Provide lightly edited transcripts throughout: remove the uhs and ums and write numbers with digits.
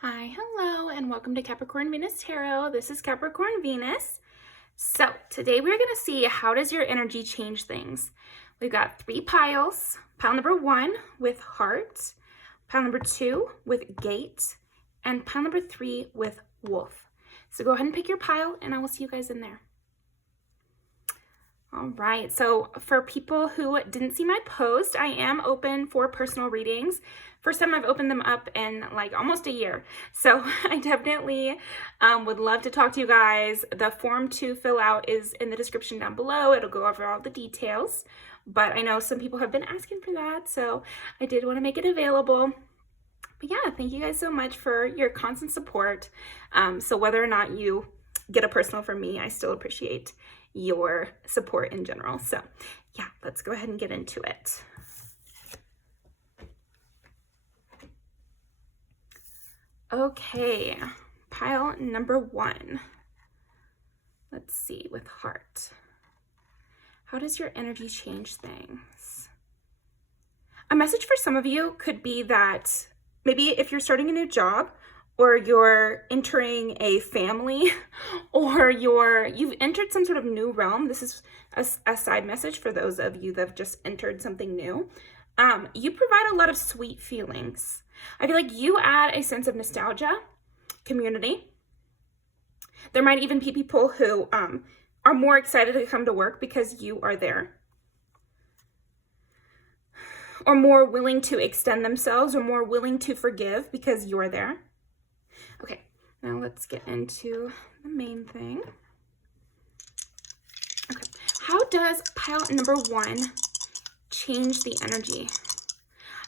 Hi, hello, and welcome to Capricorn Venus Tarot. This is Capricorn Venus. So today we're going to see how does your energy change things. We've got 3 piles. Pile number 1 with heart, pile number 2 with gate, and pile number 3 with wolf. So go ahead and pick your pile and I will see you guys in there. All right, so for people who didn't see my post, I am open for personal readings. First time I've opened them up in like almost a year. So I definitely would love to talk to you guys. The form to fill out is in the description down below. It'll go over all the details, but I know some people have been asking for that, so I did want to make it available. But yeah, thank you guys so much for your constant support. So whether or not you get a personal from me, I still appreciate your support in general. So yeah, let's go ahead and get into it. Okay, pile number 1. Let's see, with heart. How does your energy change things? A message for some of you could be that maybe if you're starting a new job, or you're entering a family, or you've entered some sort of new realm. This is a side message for those of you that have just entered something new. You provide a lot of sweet feelings. I feel like you add a sense of nostalgia, community. There might even be people who are more excited to come to work because you are there, or more willing to extend themselves, or more willing to forgive because you're there. Okay, now let's get into the main thing. Okay, how does pile number 1 change the energy?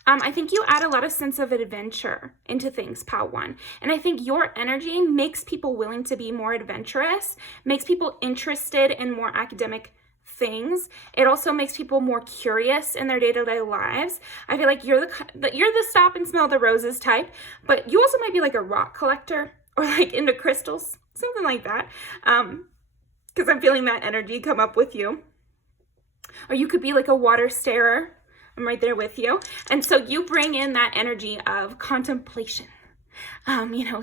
I think you add a lot of sense of adventure into things, pile 1. And I think your energy makes people willing to be more adventurous, makes people interested in more academic things. It also makes people more curious in their day-to-day lives. I feel like you're the stop and smell the roses type, but you also might be like a rock collector or like into crystals, something like that. Because I'm feeling that energy come up with you. Or you could be like a water starer. I'm right there with you. And so you bring in that energy of contemplation,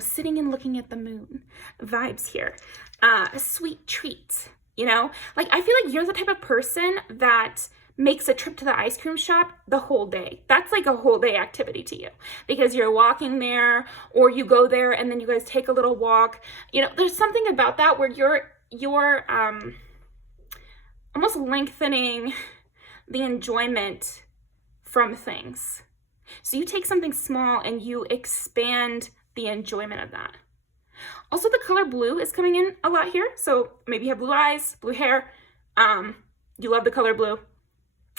sitting and looking at the moon vibes here, a sweet treat. Like I feel like you're the type of person that makes a trip to the ice cream shop the whole day. That's like a whole day activity to you because you're walking there, or you go there and then you guys take a little walk. There's something about that where you're almost lengthening the enjoyment from things. So you take something small and you expand the enjoyment of that. Also, the color blue is coming in a lot here. So maybe you have blue eyes, blue hair. You love the color blue.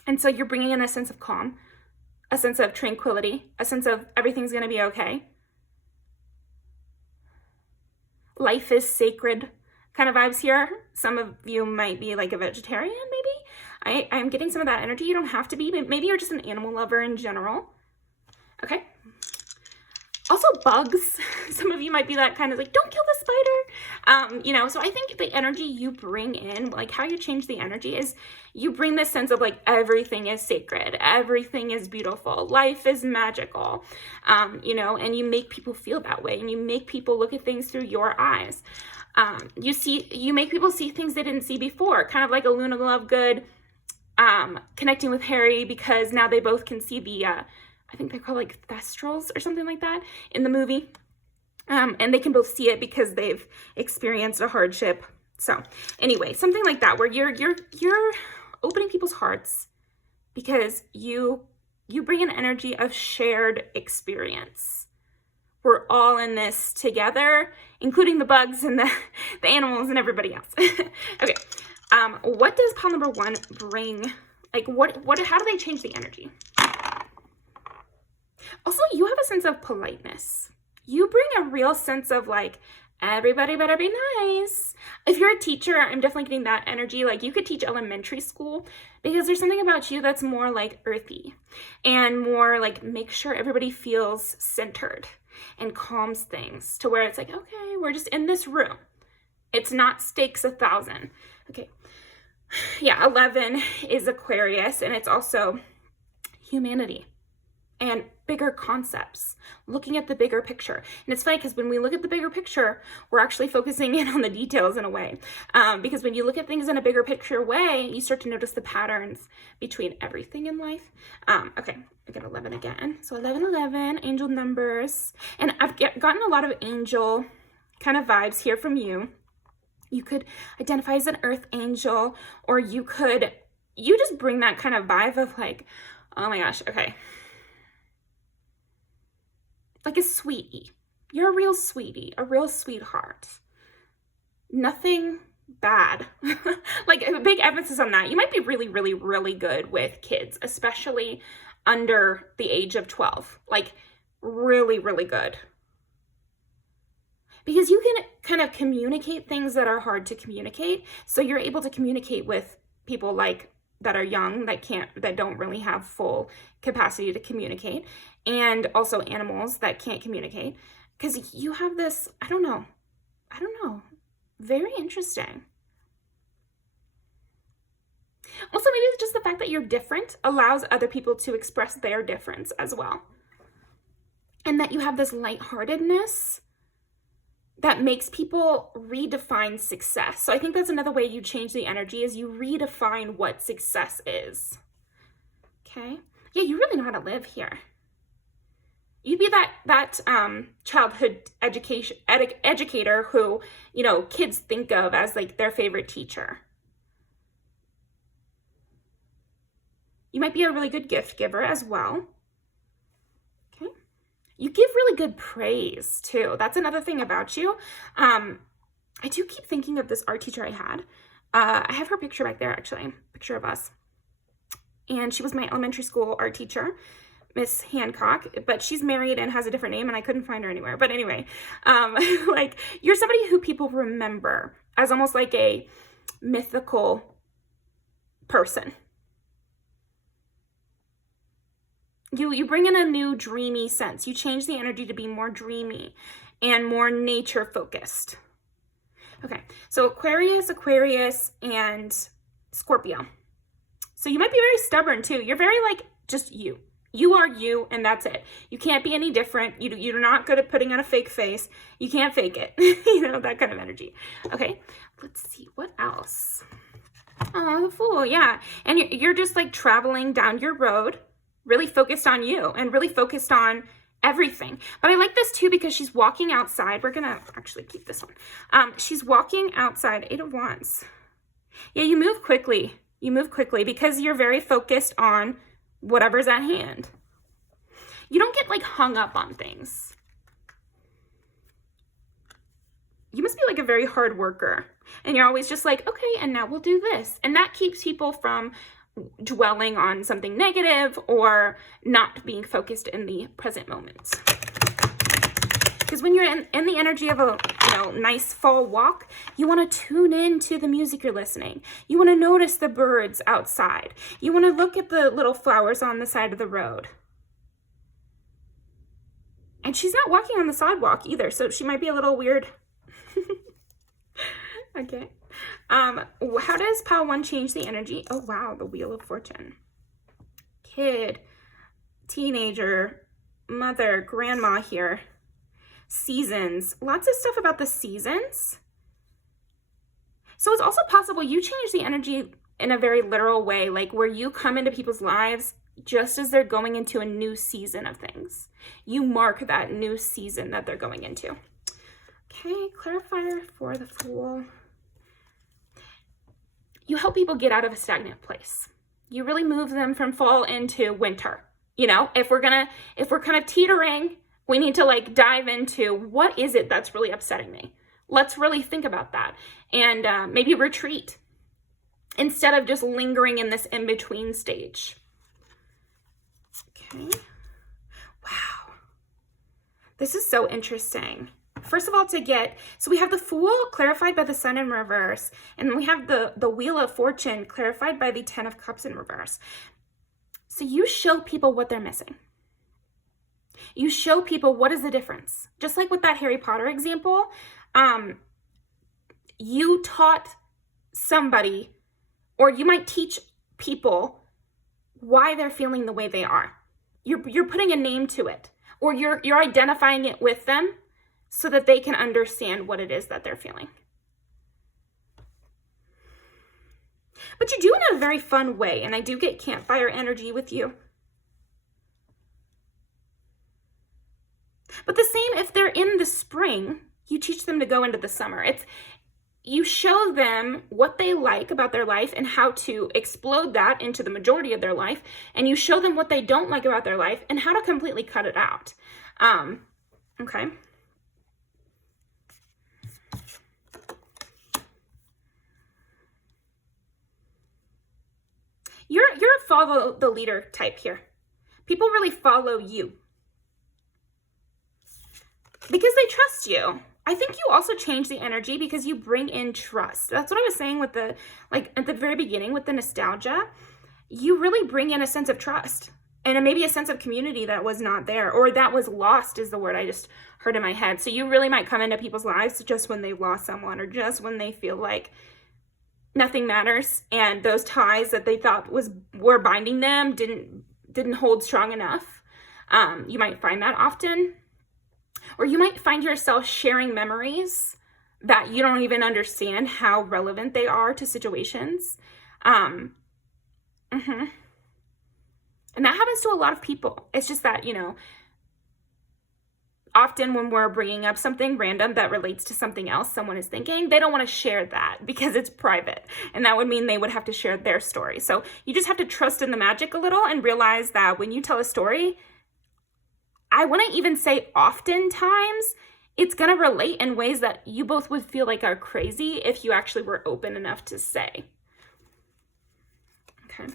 And so you're bringing in a sense of calm, a sense of tranquility, a sense of everything's going to be okay. Life is sacred kind of vibes here. Some of you might be like a vegetarian, maybe. I'm getting some of that energy. You don't have to be. Maybe you're just an animal lover in general. Okay. Also bugs. Some of you might be that kind of like, don't kill the spider. So I think the energy you bring in, like how you change the energy is you bring this sense of like everything is sacred, everything is beautiful, life is magical, and you make people feel that way, and you make people look at things through your eyes. You make people see things they didn't see before, kind of like a Luna Lovegood connecting with Harry, because now they both can see the I think they're called like thestrals or something like that in the movie. And they can both see it because they've experienced a hardship. So anyway, something like that where you're opening people's hearts because you bring an energy of shared experience. We're all in this together, including the bugs and the animals and everybody else. Okay. What does pile number 1 bring? Like how do they change the energy? Also, you have a sense of politeness. You bring a real sense of like, everybody better be nice. If you're a teacher, I'm definitely getting that energy. Like you could teach elementary school because there's something about you that's more like earthy and more like make sure everybody feels centered and calms things to where it's like, okay, we're just in this room. It's not stakes 1,000. Okay. Yeah, 11 is Aquarius, and it's also humanity. and bigger concepts, looking at the bigger picture. And it's funny because when we look at the bigger picture, we're actually focusing in on the details in a way. Because when you look at things in a bigger picture way, you start to notice the patterns between everything in life. Okay, I got 11 again. So 11, angel numbers. And I've gotten a lot of angel kind of vibes here from you. You could identify as an earth angel, or you just bring that kind of vibe of like, oh my gosh, okay. Like a sweetie. You're a real sweetie, a real sweetheart. Nothing bad. Like a big emphasis on that. You might be really, really, really good with kids, especially under the age of 12. Like really, really good. Because you can kind of communicate things that are hard to communicate. So you're able to communicate with people like that are young, that don't really have full capacity to communicate, and also animals that can't communicate, because you have this, I don't know, very interesting. Also, maybe it's just the fact that you're different allows other people to express their difference as well, and that you have this lightheartedness that makes people redefine success. So I think that's another way you change the energy, is you redefine what success is. Okay? Yeah, you really know how to live here. You'd be that childhood educator who, kids think of as like their favorite teacher. You might be a really good gift giver as well. You give really good praise too. That's another thing about you. I do keep thinking of this art teacher I had. I have her picture back there, actually, picture of us. And she was my elementary school art teacher, Miss Hancock, but she's married and has a different name and I couldn't find her anywhere. But anyway, like you're somebody who people remember as almost like a mythical person. You bring in a new dreamy sense. You change the energy to be more dreamy and more nature focused. Okay, so Aquarius, and Scorpio. So you might be very stubborn too. You're very like just you. You are you, and that's it. You can't be any different. You're not good at putting on a fake face. You can't fake it. That kind of energy. Okay, let's see what else. Oh, the Fool, yeah. And you're just like traveling down your road, really focused on you and really focused on everything. But I like this too because she's walking outside. We're gonna actually keep this one. She's walking outside, 8 of Wands. Yeah, you move quickly. You move quickly because you're very focused on whatever's at hand. You don't get like hung up on things. You must be like a very hard worker and you're always just like, okay, and now we'll do this. And that keeps people from dwelling on something negative or not being focused in the present moment. Because when you're in the energy of a nice fall walk, you want to tune in to the music you're listening. You want to notice the birds outside. You want to look at the little flowers on the side of the road. And she's not walking on the sidewalk either, so she might be a little weird. Okay. How does pile 1 change the energy? Oh, wow. The Wheel of Fortune. Kid, teenager, mother, grandma here. Seasons. Lots of stuff about the seasons. So it's also possible you change the energy in a very literal way, like where you come into people's lives just as they're going into a new season of things. You mark that new season that they're going into. Okay, clarifier for the Fool. You help people get out of a stagnant place. You really move them from fall into winter. If we're kind of teetering, we need to like dive into what is it that's really upsetting me. Let's really think about that and maybe retreat instead of just lingering in this in-between stage. Okay. Wow. This is so interesting. First of all, so we have the Fool clarified by the Sun in reverse, and we have the Wheel of Fortune clarified by the 10 of Cups in reverse. So you show people what they're missing. You show people what is the difference. Just like with that Harry Potter example, you taught somebody, or you might teach people why they're feeling the way they are. You're putting a name to it, or you're identifying it with them so that they can understand what it is that they're feeling. But you do it in a very fun way, and I do get campfire energy with you. But the same if they're in the spring, you teach them to go into the summer. You show them what they like about their life and how to explode that into the majority of their life, and you show them what they don't like about their life and how to completely cut it out. Okay. You're a follow the leader type here. People really follow you because they trust you. I think you also change the energy because you bring in trust. That's what I was saying with at the very beginning with the nostalgia. You really bring in a sense of trust and maybe a sense of community that was not there, or that was lost is the word I just heard in my head. So you really might come into people's lives just when they've lost someone, or just when they feel like nothing matters and those ties that they thought were binding them didn't hold strong enough. You might find that often. Or you might find yourself sharing memories that you don't even understand how relevant they are to situations. And that happens to a lot of people. It's just that, often when we're bringing up something random that relates to something else someone is thinking, they don't want to share that because it's private. And that would mean they would have to share their story. So you just have to trust in the magic a little and realize that when you tell a story, I wouldn't even say oftentimes, it's going to relate in ways that you both would feel like are crazy if you actually were open enough to say. Okay.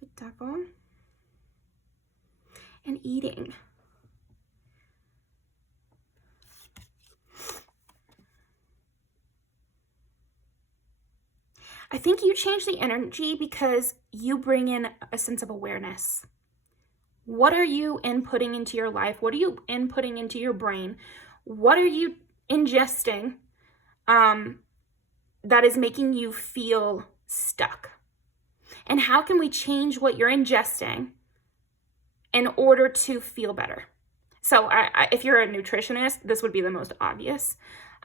The devil and eating. I think you change the energy because you bring in a sense of awareness. What are you inputting into your life? What are you inputting into your brain? What are you ingesting that is making you feel stuck? And how can we change what you're ingesting in order to feel better? So if you're a nutritionist, this would be the most obvious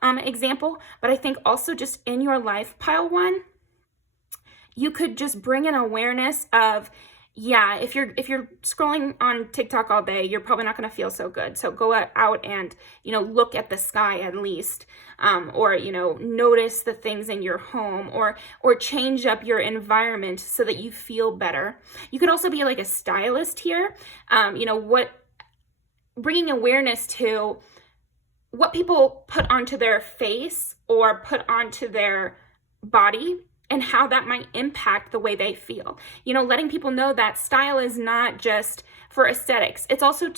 example. But I think also just in your life, pile one, you could just bring an awareness of, if you're scrolling on TikTok all day, you're probably not going to feel so good. So go out and, look at the sky at least, or, notice the things in your home, or change up your environment so that you feel better. You could also be like a stylist here, bringing awareness to what people put onto their face or put onto their body, and how that might impact the way they feel. Letting people know that style is not just for aesthetics. It's also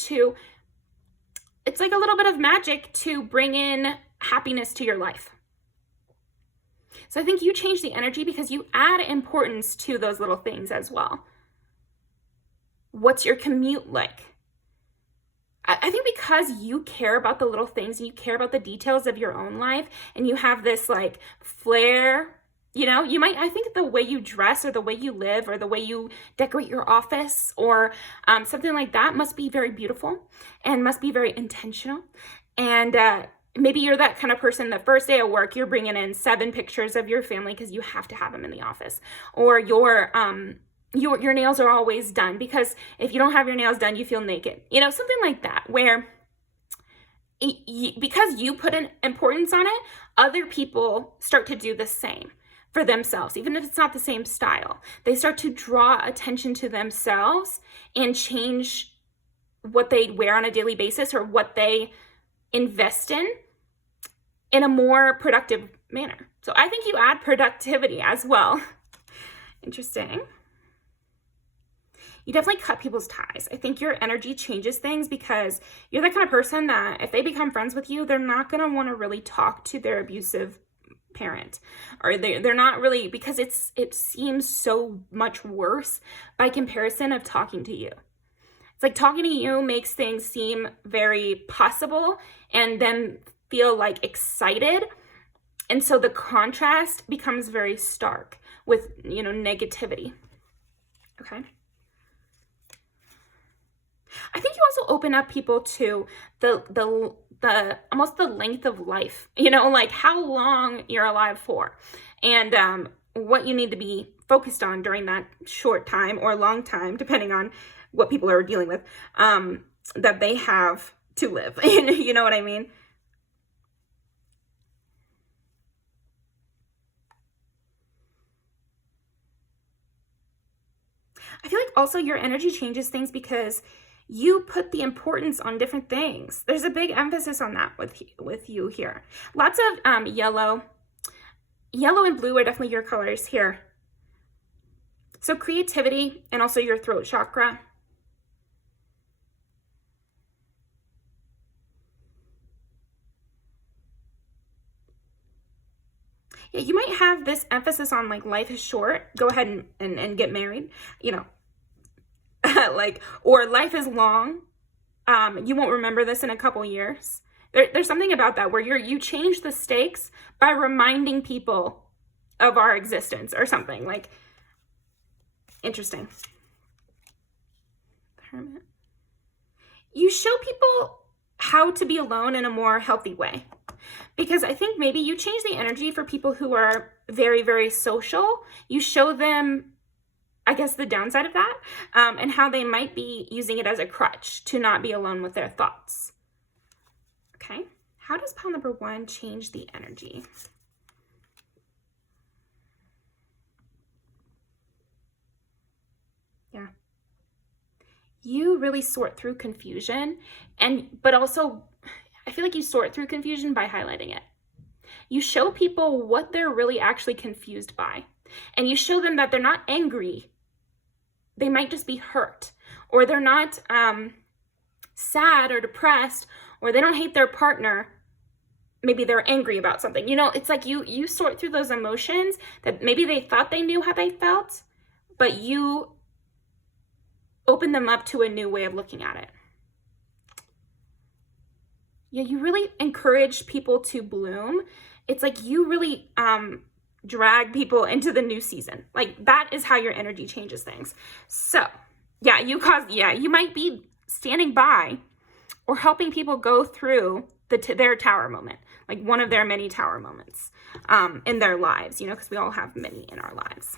it's like a little bit of magic to bring in happiness to your life. So I think you change the energy because you add importance to those little things as well. What's your commute like? I think because you care about the little things and you care about the details of your own life, and you have this flair. I think the way you dress or the way you live or the way you decorate your office or something like that must be very beautiful and must be very intentional. And maybe you're that kind of person, the first day of work, you're bringing in 7 pictures of your family because you have to have them in the office. Or your nails are always done because if you don't have your nails done, you feel naked. Something like that, where because you put an importance on it, other people start to do the same for themselves, even if it's not the same style. They start to draw attention to themselves and change what they wear on a daily basis or what they invest in a more productive manner. So I think you add productivity as well. Interesting. You definitely cut people's ties. I think your energy changes things because you're the kind of person that if they become friends with you, they're not going to want to really talk to their abusive parent, or they're not really, because it seems so much worse by comparison of talking to you. It's like talking to you makes things seem very possible and then feel excited, and so the contrast becomes very stark with negativity. Okay. I think you also open up people to the almost the length of life, like how long you're alive for, and what you need to be focused on during that short time or long time, depending on what people are dealing with, that they have to live. You know what I mean? I feel like also your energy changes things because you put the importance on different things. There's a big emphasis on that with you here. Lots of yellow and blue are definitely your colors here. So creativity and also your throat chakra. Yeah, you might have this emphasis on like life is short. Go ahead and get married, like, or life is long. You won't remember this in a couple years. There's something about that where you change the stakes by reminding people of our existence or something. Like, interesting. Hermit. You show people how to be alone in a more healthy way. Because I think maybe you change the energy for people who are very, very social. You show them, I guess, the downside of that, and how they might be using it as a crutch to not be alone with their thoughts. Okay, how does pile number 1 change the energy? Yeah. You really sort through confusion, but also I feel like you sort through confusion by highlighting it. You show people what they're really actually confused by, and you show them that they're not angry. They might just be hurt, or they're not sad or depressed, or they don't hate their partner. Maybe they're angry about something. It's like you sort through those emotions that maybe they thought they knew how they felt, but you open them up to a new way of looking at it. Yeah, you really encourage people to bloom. It's like you really drag people into the new season. Like, that is how your energy changes things. So, yeah, you might be standing by or helping people go through their tower moment, like one of their many tower moments in their lives, because we all have many in our lives.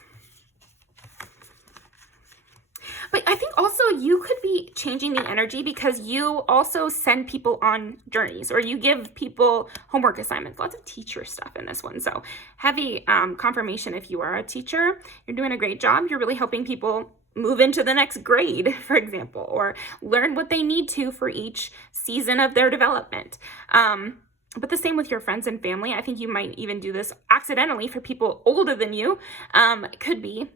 But I think also you could be changing the energy because you also send people on journeys, or you give people homework assignments. Lots of teacher stuff in this one. So heavy confirmation if you are a teacher. You're doing a great job. You're really helping people move into the next grade, for example, or learn what they need to for each season of their development. But the same with your friends and family. I think you might even do this accidentally for people older than you. It could be.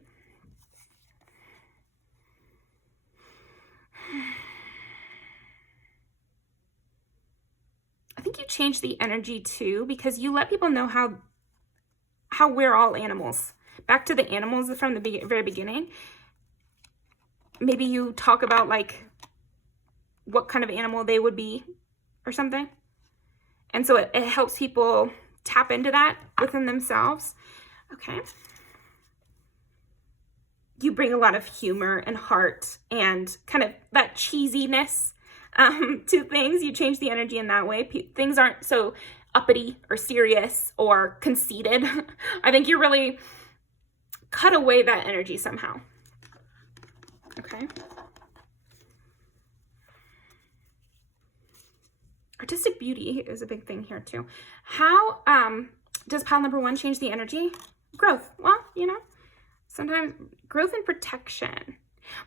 I think you change the energy too, because you let people know how we're all animals. Back to the animals from the very beginning. Maybe you talk about like what kind of animal they would be or something. And so it helps people tap into that within themselves. Okay. You bring a lot of humor and heart and kind of that cheesiness to things. You change the energy in that way. Things aren't so uppity or serious or conceited. I think you really cut away that energy somehow. Okay. Artistic beauty is a big thing here too. How does pile number 1 change the energy? Growth. Well, sometimes growth and protection.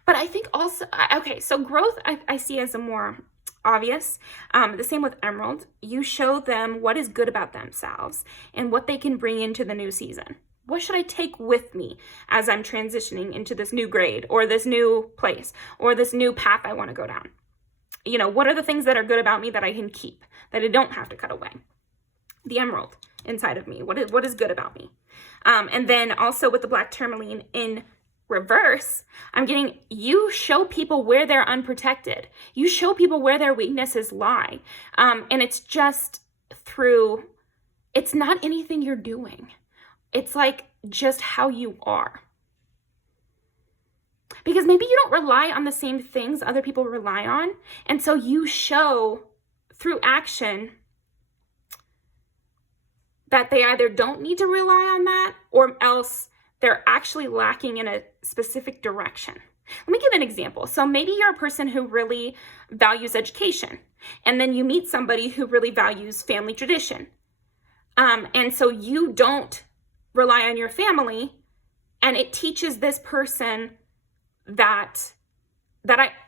But I think also, okay, so growth I see as a more obvious. The same with Emerald. You show them what is good about themselves and what they can bring into the new season. What should I take with me as I'm transitioning into this new grade or this new place or this new path I want to go down? What are the things that are good about me that I can keep, that I don't have to cut away? The Emerald inside of me. What is good about me? And then also with the black tourmaline in reverse, I'm getting, you show people where they're unprotected. You show people where their weaknesses lie. And it's just through, it's not anything you're doing. It's like just how you are. Because maybe you don't rely on the same things other people rely on. And so you show through action that they either don't need to rely on that or else they're actually lacking in a specific direction. Let me give an example. So maybe you're a person who really values education, and then you meet somebody who really values family tradition. And so you don't rely on your family, and it teaches this person that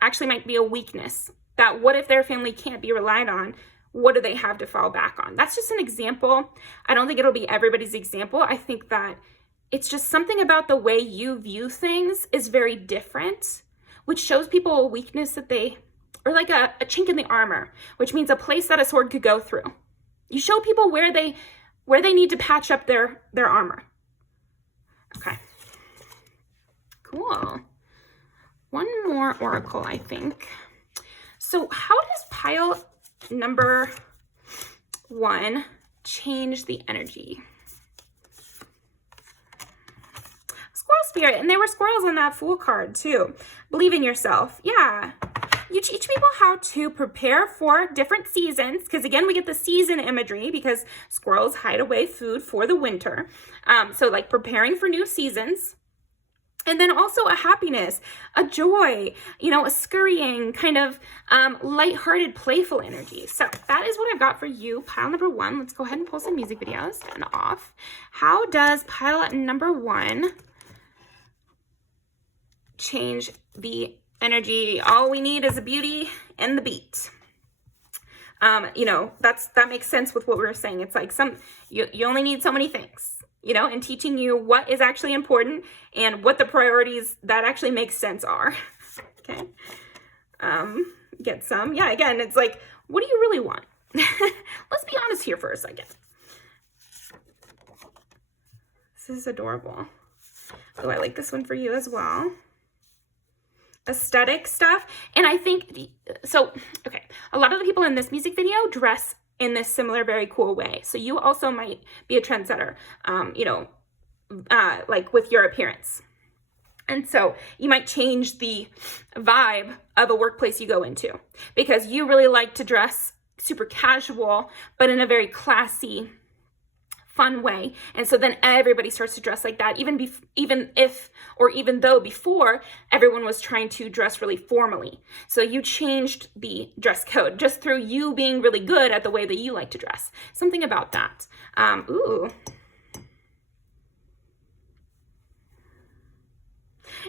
actually might be a weakness. That what if their family can't be relied on? What do they have to fall back on? That's just an example. I don't think it'll be everybody's example. I think that it's just something about the way you view things is very different, which shows people a weakness that they, or like a chink in the armor, which means a place that a sword could go through. You show people where they need to patch up their armor. Okay. Cool. One more oracle, I think. So how does pile number 1 change the energy? Squirrel spirit, and there were squirrels on that Fool card too. Believe in yourself. Yeah. You teach people how to prepare for different seasons, because again, we get the season imagery because squirrels hide away food for the winter. So like preparing for new seasons. And then also a happiness, a joy, a scurrying, kind of lighthearted, playful energy. So that is what I've got for you, pile number 1. Let's go ahead and pull some music videos and off. How does pile number 1 change the energy? All we need is a beauty and the beat. That makes sense with what we were saying. It's like you only need so many things. And teaching you what is actually important and what the priorities that actually make sense are. Okay. Get some. Yeah, again, it's like, what do you really want? Let's be honest here for a second. This is adorable. Oh, I like this one for you as well. Aesthetic stuff. And I think, okay, a lot of the people in this music video dress in this similar, very cool way. So you also might be a trendsetter, like with your appearance. And so you might change the vibe of a workplace you go into because you really like to dress super casual, but in a very classy, fun way. And so then everybody starts to dress like that, even though before everyone was trying to dress really formally. So you changed the dress code just through you being really good at the way that you like to dress. Something about that. Ooh.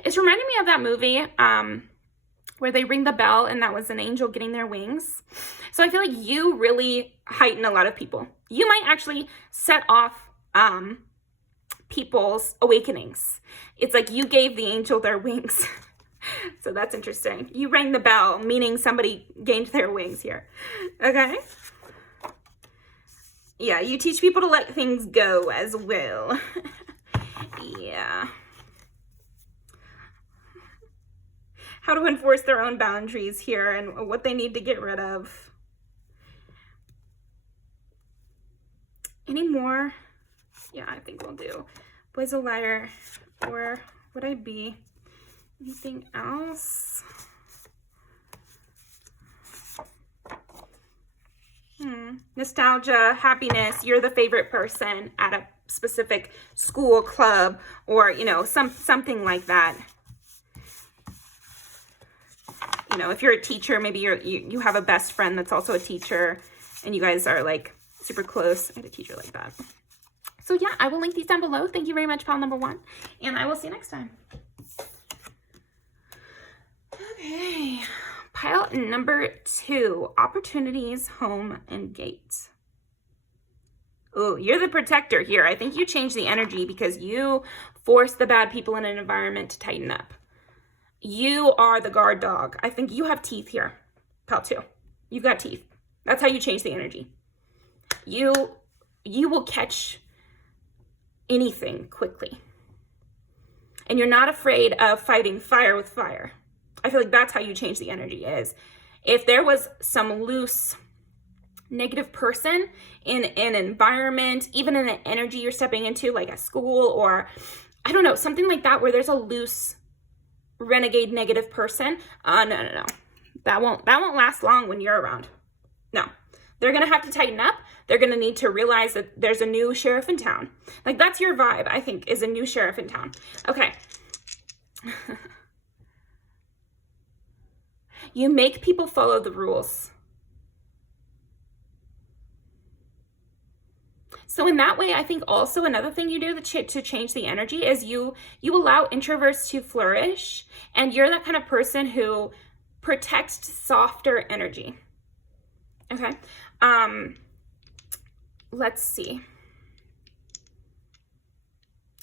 It's reminding me of that movie, where they ring the bell and that was an angel getting their wings. So I feel like you really heighten a lot of people. You might actually set off people's awakenings. It's like you gave the angel their wings. So that's interesting. You rang the bell, meaning somebody gained their wings here. Okay. Yeah, you teach people to let things go as well. Yeah. How to enforce their own boundaries here and what they need to get rid of. Any more? Yeah, I think we'll do. Boy's a liar, or would I be? Anything else? Nostalgia, happiness, you're the favorite person at a specific school, club, or, something like that. If you're a teacher, maybe you have a best friend that's also a teacher and you guys are like super close. I had a teacher like that. So yeah, I will link these down below. Thank you very much, pile number 1. And I will see you next time. Okay. Pile number 2, opportunities, home, and gate. Oh, you're the protector here. I think you change the energy because you force the bad people in an environment to tighten up. You are the guard dog. I think you have teeth here. Pile 2. You've got teeth. That's how you change the energy. You will catch anything quickly. And you're not afraid of fighting fire with fire. I feel like that's how you change the energy is. If there was some loose negative person in an environment, even in an energy you're stepping into, like a school or, I don't know, something like that where there's a loose renegade negative person. No. That won't last long when you're around. No. They're going to have to tighten up. They're going to need to realize that there's a new sheriff in town. Like, that's your vibe, I think, is a new sheriff in town. Okay. You make people follow the rules. So in that way, I think also another thing you do to change the energy is you allow introverts to flourish, and you're that kind of person who protects softer energy. Okay. Let's see.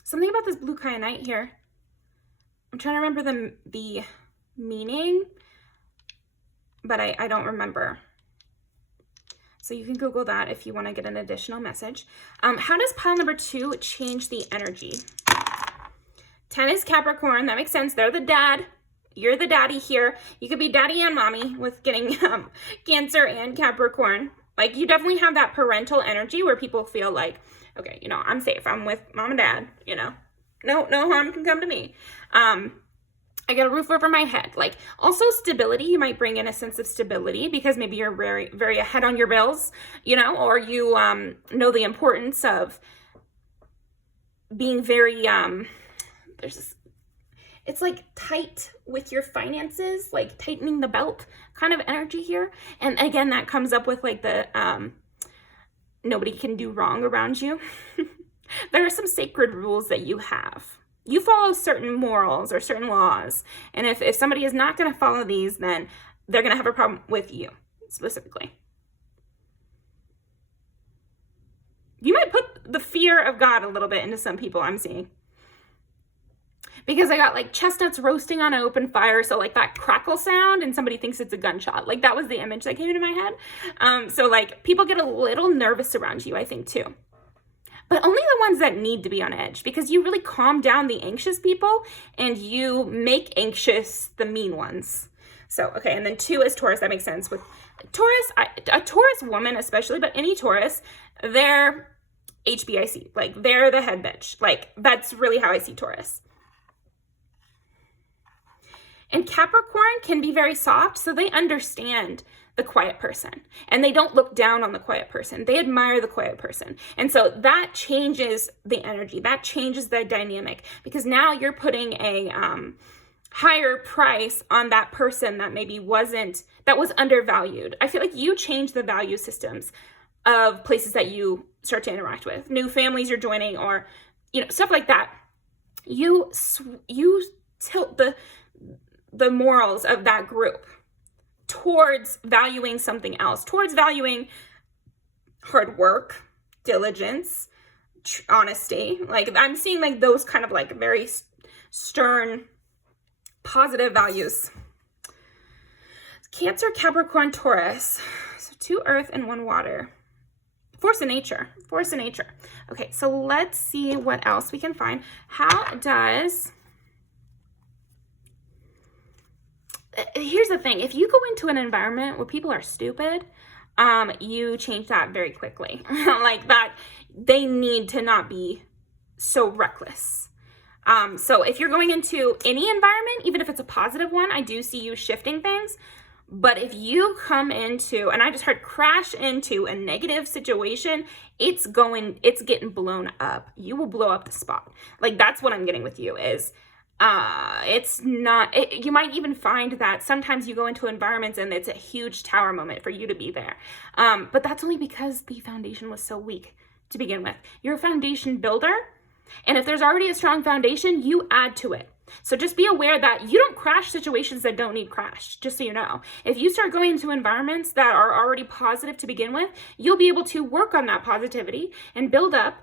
Something about this blue kyanite here. I'm trying to remember the meaning, but I don't remember. So you can Google that if you want to get an additional message. How does pile number 2 change the energy? 10 is Capricorn. That makes sense. They're the dad. You're the daddy here. You could be daddy and mommy with getting Cancer and Capricorn. Like, you definitely have that parental energy where people feel like, okay, you know, I'm safe. I'm with mom and dad, you know. No harm can come to me. I get a roof over my head. Like, also stability, you might bring in a sense of stability because maybe you're very, very ahead on your bills, you know, or you know the importance of being very, there's this, it's like tight with your finances, like tightening the belt kind of energy here. And again, that comes up with like the, nobody can do wrong around you. There are some sacred rules that you have. You follow certain morals or certain laws. And if somebody is not going to follow these, then they're going to have a problem with you specifically. You might put the fear of God a little bit into some people, I'm seeing. Because I got like chestnuts roasting on an open fire. So like that crackle sound and somebody thinks it's a gunshot. Like that was the image that came into my head. So like people get a little nervous around you, I think too. But only the ones that need to be on edge, because you really calm down the anxious people and you make anxious the mean ones. So, okay, and then 2 is Taurus. That makes sense. With Taurus, a Taurus woman especially, but any Taurus, they're HBIC. Like, they're the head bitch. Like, that's really how I see Taurus. And Capricorn can be very soft, so they understand the quiet person, and they don't look down on the quiet person. They admire the quiet person. And so that changes the energy. That changes the dynamic, because now you're putting a higher price on that person that maybe that was undervalued. I feel like you change the value systems of places that you start to interact with, new families you're joining, or, you know, stuff like that. You tilt the morals of that group towards valuing something else, towards valuing hard work, diligence, honesty. Like, I'm seeing like those kind of like very stern, positive values. Cancer, Capricorn, Taurus. So 2 earth and 1 water. Force of nature. Force of nature. Okay, so let's see what else we can find. How does... Here's the thing. If you go into an environment where people are stupid, you change that very quickly. Like that, they need to not be so reckless. So if you're going into any environment, even if it's a positive one, I do see you shifting things. But if you come into, and I just heard crash into a negative situation, it's getting blown up. You will blow up the spot. Like, that's what I'm getting with you is, you might even find that sometimes you go into environments and it's a huge tower moment for you to be there. But that's only because the foundation was so weak to begin with. You're a foundation builder. And if there's already a strong foundation, you add to it. So just be aware that you don't crash situations that don't need crash, just so you know. If you start going into environments that are already positive to begin with, you'll be able to work on that positivity and build up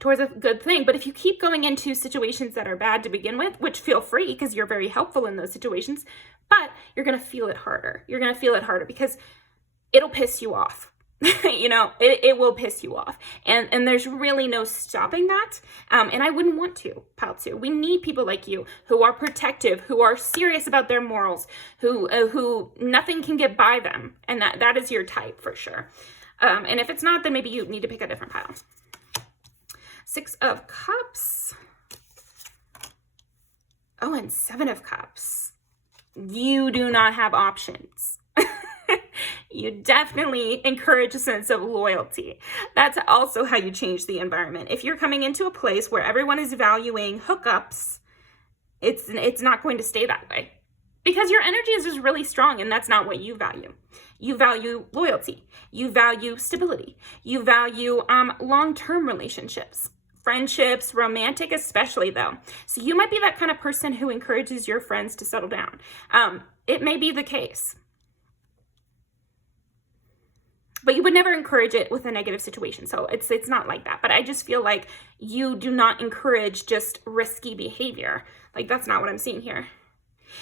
towards a good thing. But if you keep going into situations that are bad to begin with, which feel free because you're very helpful in those situations, but you're going to feel it harder. You're going to feel it harder because it'll piss you off. You know, it will piss you off. And there's really no stopping that. And I wouldn't want to, pile 2. We need people like you who are protective, who are serious about their morals, who nothing can get by them. And that is your type for sure. And if it's not, then maybe you need to pick a different pile. 6 of Cups. Oh, and Seven of Cups. You do not have options. You definitely encourage a sense of loyalty. That's also how you change the environment. If you're coming into a place where everyone is valuing hookups, it's not going to stay that way, because your energy is just really strong, and that's not what you value. You value loyalty. You value stability. You value long-term relationships, friendships, romantic especially, though. So you might be that kind of person who encourages your friends to settle down. It may be the case. But you would never encourage it with a negative situation. So it's not like that. But I just feel like you do not encourage just risky behavior. Like, that's not what I'm seeing here.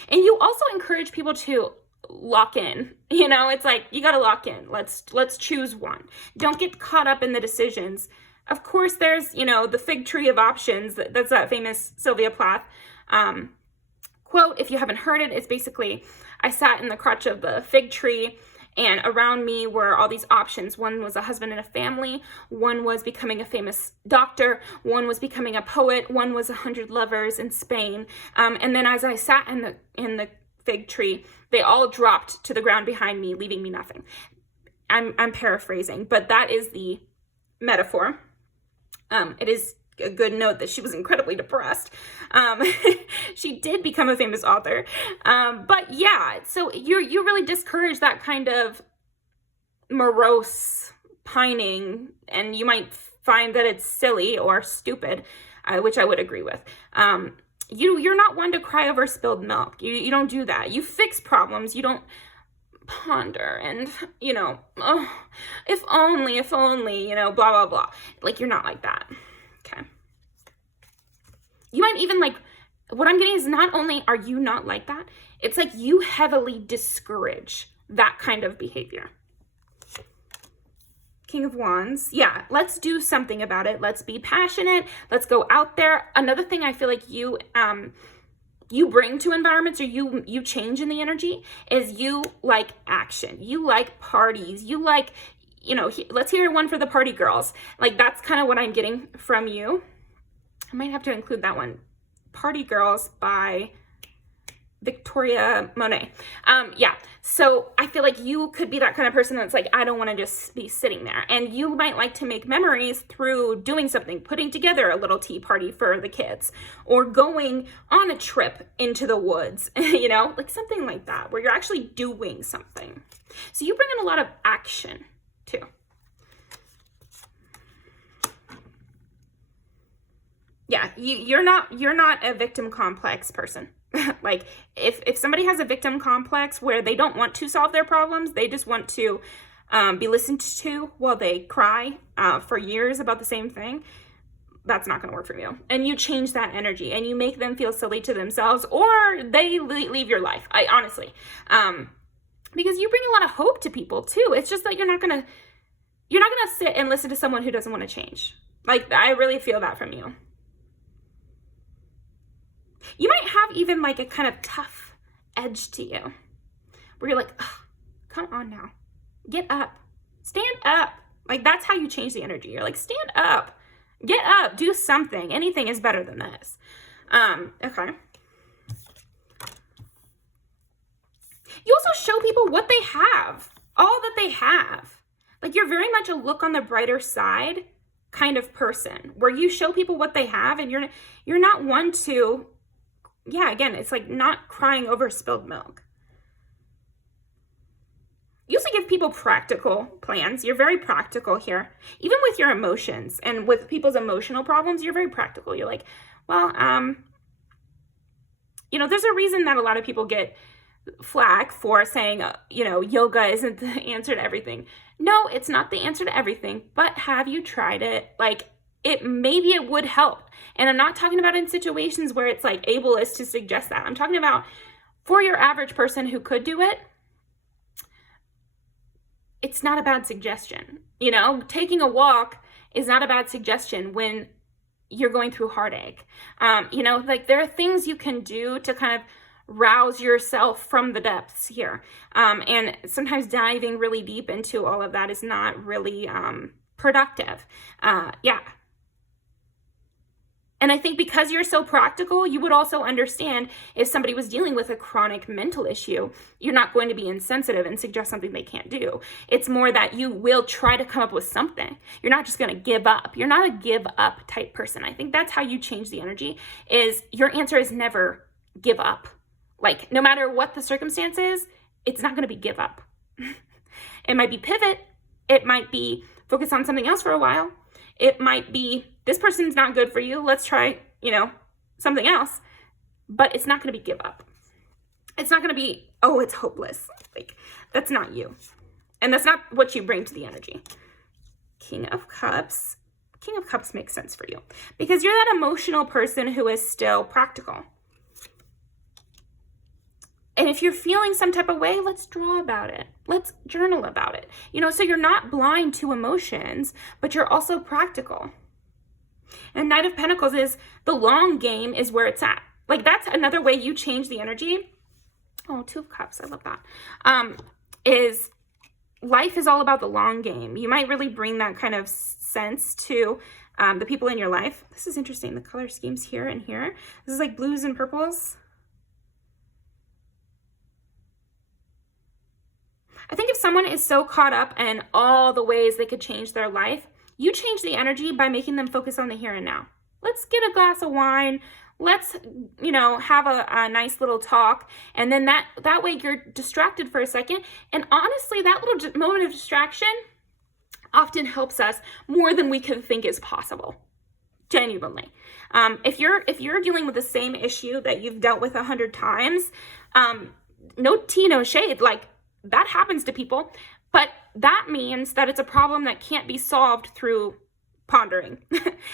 And you also encourage people to lock in. You know, it's like, you got to lock in. Let's choose one. Don't get caught up in the decisions. Of course, there's, you know, the fig tree of options. That's that famous Sylvia Plath quote. If you haven't heard it, it's basically, I sat in the crotch of the fig tree, and around me were all these options. One was a husband and a family. One was becoming a famous doctor. One was becoming a poet. One was 100 lovers in Spain. And then as I sat in the fig tree, they all dropped to the ground behind me, leaving me nothing. I'm paraphrasing, but that is the metaphor. It is a good note that she was incredibly depressed. She did become a famous author. But yeah, so you really discourage that kind of morose pining, and you might find that it's silly or stupid, which I would agree with. You're not one to cry over spilled milk. You don't do that. You fix problems. You don't ponder and, you know, oh, if only, you know, blah, blah, blah. Like, you're not like that. Okay. You might even, like, what I'm getting is, not only are you not like that, it's like you heavily discourage that kind of behavior. King of Wands. Yeah, let's do something about it. Let's be passionate. Let's go out there. Another thing I feel like you bring to environments, or you change in the energy, is you like action. You like parties. You like, you know, let's hear one for the party girls. Like, that's kind of what I'm getting from you. I might have to include that one. Party Girls by Victoria Monet. Yeah, so I feel like you could be that kind of person that's like, I don't want to just be sitting there. And you might like to make memories through doing something, putting together a little tea party for the kids, or going on a trip into the woods, you know, like something like that, where you're actually doing something. So you bring in a lot of action too. Yeah, you're not a victim complex person. Like, if somebody has a victim complex where they don't want to solve their problems, they just want to be listened to while they cry for years about the same thing, that's not going to work for you. And you change that energy, and you make them feel silly to themselves, or they leave your life. Honestly, because you bring a lot of hope to people too. It's just that you're not gonna sit and listen to someone who doesn't want to change. Like, I really feel that from you. You might have even like a kind of tough edge to you, where you're like, oh, come on now, get up, stand up. Like, that's how you change the energy. You're like, stand up, get up, do something. Anything is better than this. Okay. You also show people what they have, all that they have. Like, you're very much a look on the brighter side kind of person, where you show people what they have, and you're not one to, yeah, again, it's like not crying over spilled milk. You also give people practical plans. You're very practical here. Even with your emotions and with people's emotional problems, you're very practical. You're like, well, you know, there's a reason that a lot of people get flack for saying, you know, yoga isn't the answer to everything. No, it's not the answer to everything, but have you tried it? Like, maybe it would help. And I'm not talking about in situations where it's like ableist to suggest that. I'm talking about for your average person who could do it. It's not a bad suggestion. You know, taking a walk is not a bad suggestion when you're going through heartache. You know, like, there are things you can do to kind of rouse yourself from the depths here. And sometimes diving really deep into all of that is not really productive. Yeah. And I think because you're so practical, you would also understand if somebody was dealing with a chronic mental issue, you're not going to be insensitive and suggest something they can't do. It's more that you will try to come up with something. You're not just going to give up. You're not a give up type person. I think that's how you change the energy, is your answer is never give up. Like, no matter what the circumstance is, it's not going to be give up. It might be pivot. It might be focus on something else for a while. It might be, this person's not good for you. Let's try, something else. But it's not going to be give up. It's not going to be, oh, it's hopeless. Like, that's not you. And that's not what you bring to the energy. King of Cups. King of Cups makes sense for you because you're that emotional person who is still practical. And if you're feeling some type of way, let's draw about it. Let's journal about it. So you're not blind to emotions, but you're also practical. And Knight of Pentacles is the long game is where it's at. Like, that's another way you change the energy. Oh, Two of Cups. I love that. Is life is all about the long game. You might really bring that kind of sense to the people in your life. This is interesting. The color schemes here and here. This is like blues and purples. I think if someone is so caught up in all the ways they could change their life, you change the energy by making them focus on the here and now. Let's get a glass of wine. Let's, have a nice little talk. And then that way you're distracted for a second. And honestly, that little moment of distraction often helps us more than we can think is possible. Genuinely. If you're dealing with the same issue that you've dealt with 100 times, no tea, no shade, like, that happens to people, but that means that it's a problem that can't be solved through pondering.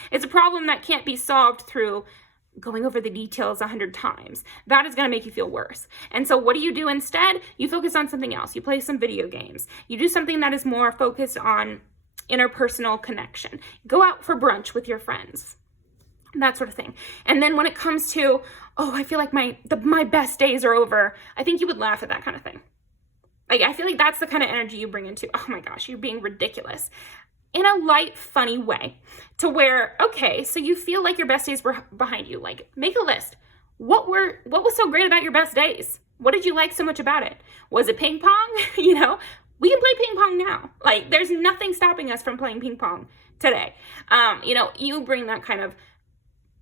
It's a problem that can't be solved through going over the details 100 times. That is going to make you feel worse. And so what do you do instead? You focus on something else. You play some video games. You do something that is more focused on interpersonal connection. Go out for brunch with your friends. That sort of thing. And then when it comes to, oh, I feel like my best days are over, I think you would laugh at that kind of thing. Like, I feel like that's the kind of energy you bring into, oh my gosh, you're being ridiculous. In a light, funny way. To where, okay, so you feel like your best days were behind you. Like, make a list. What was so great about your best days? What did you like so much about it? Was it ping pong? We can play ping pong now. Like, there's nothing stopping us from playing ping pong today. You bring that kind of,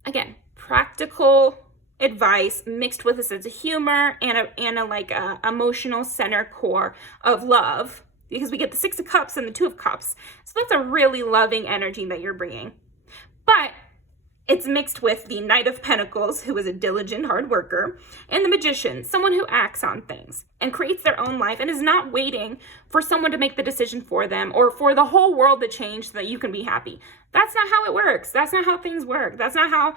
again, practical advice mixed with a sense of humor and a emotional center core of love, because we get the Six of Cups and the Two of Cups. So that's a really loving energy that you're bringing. But it's mixed with the Knight of Pentacles, who is a diligent hard worker, and the Magician, someone who acts on things and creates their own life and is not waiting for someone to make the decision for them or for the whole world to change so that you can be happy. That's not how it works. That's not how things work. That's not how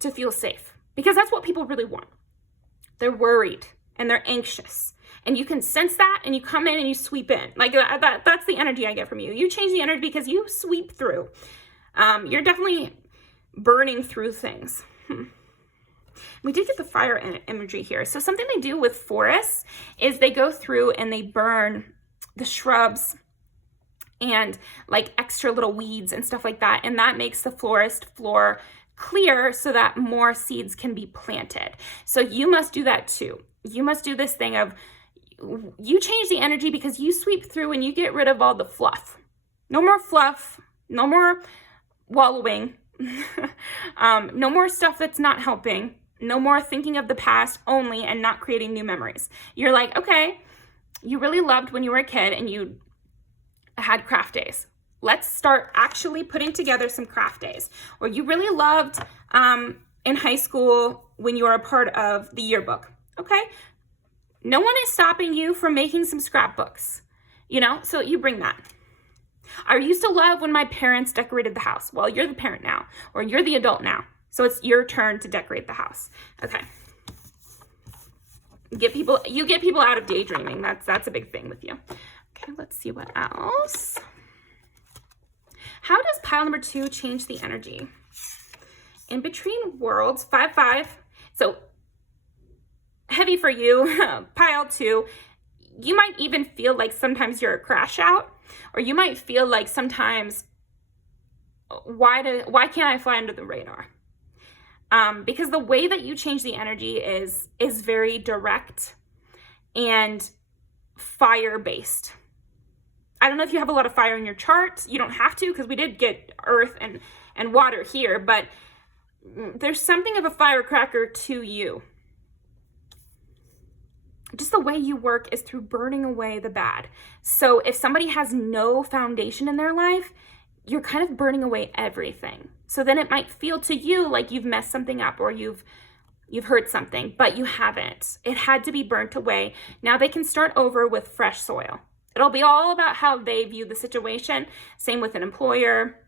to feel safe, because that's what people really want. They're worried and they're anxious, and you can sense that, and you come in and you sweep in. Like, that's the energy I get from you. You change the energy because you sweep through. You're definitely burning through things. We did get the fire imagery here. So something they do with forests is they go through and they burn the shrubs and like extra little weeds and stuff like that, and that makes the forest floor clear so that more seeds can be planted. So you must do that too. You must do this thing of, you change the energy because you sweep through and you get rid of all the fluff. No more fluff, no more wallowing, no more stuff that's not helping, no more thinking of the past only and not creating new memories. You're like, okay, you really loved when you were a kid and you had craft days. Let's start actually putting together some craft days. Or you really loved in high school when you were a part of the yearbook. Okay? No one is stopping you from making some scrapbooks. So you bring that. I used to love when my parents decorated the house. Well, you're the parent now, or you're the adult now. So it's your turn to decorate the house. Okay. You get people out of daydreaming. That's a big thing with you. Okay, let's see what else. How does pile number 2 change the energy? In between worlds, 5-5. So heavy for you, pile 2. You might even feel like sometimes you're a crash out, or you might feel like sometimes why can't I fly under the radar? Because the way that you change the energy is very direct and fire-based. I don't know if you have a lot of fire in your chart. You don't have to, because we did get earth and water here, but there's something of a firecracker to you. Just the way you work is through burning away the bad. So if somebody has no foundation in their life, you're kind of burning away everything. So then it might feel to you like you've messed something up or you've hurt something, but you haven't. It had to be burnt away. Now they can start over with fresh soil. It'll be all about how they view the situation. Same with an employer,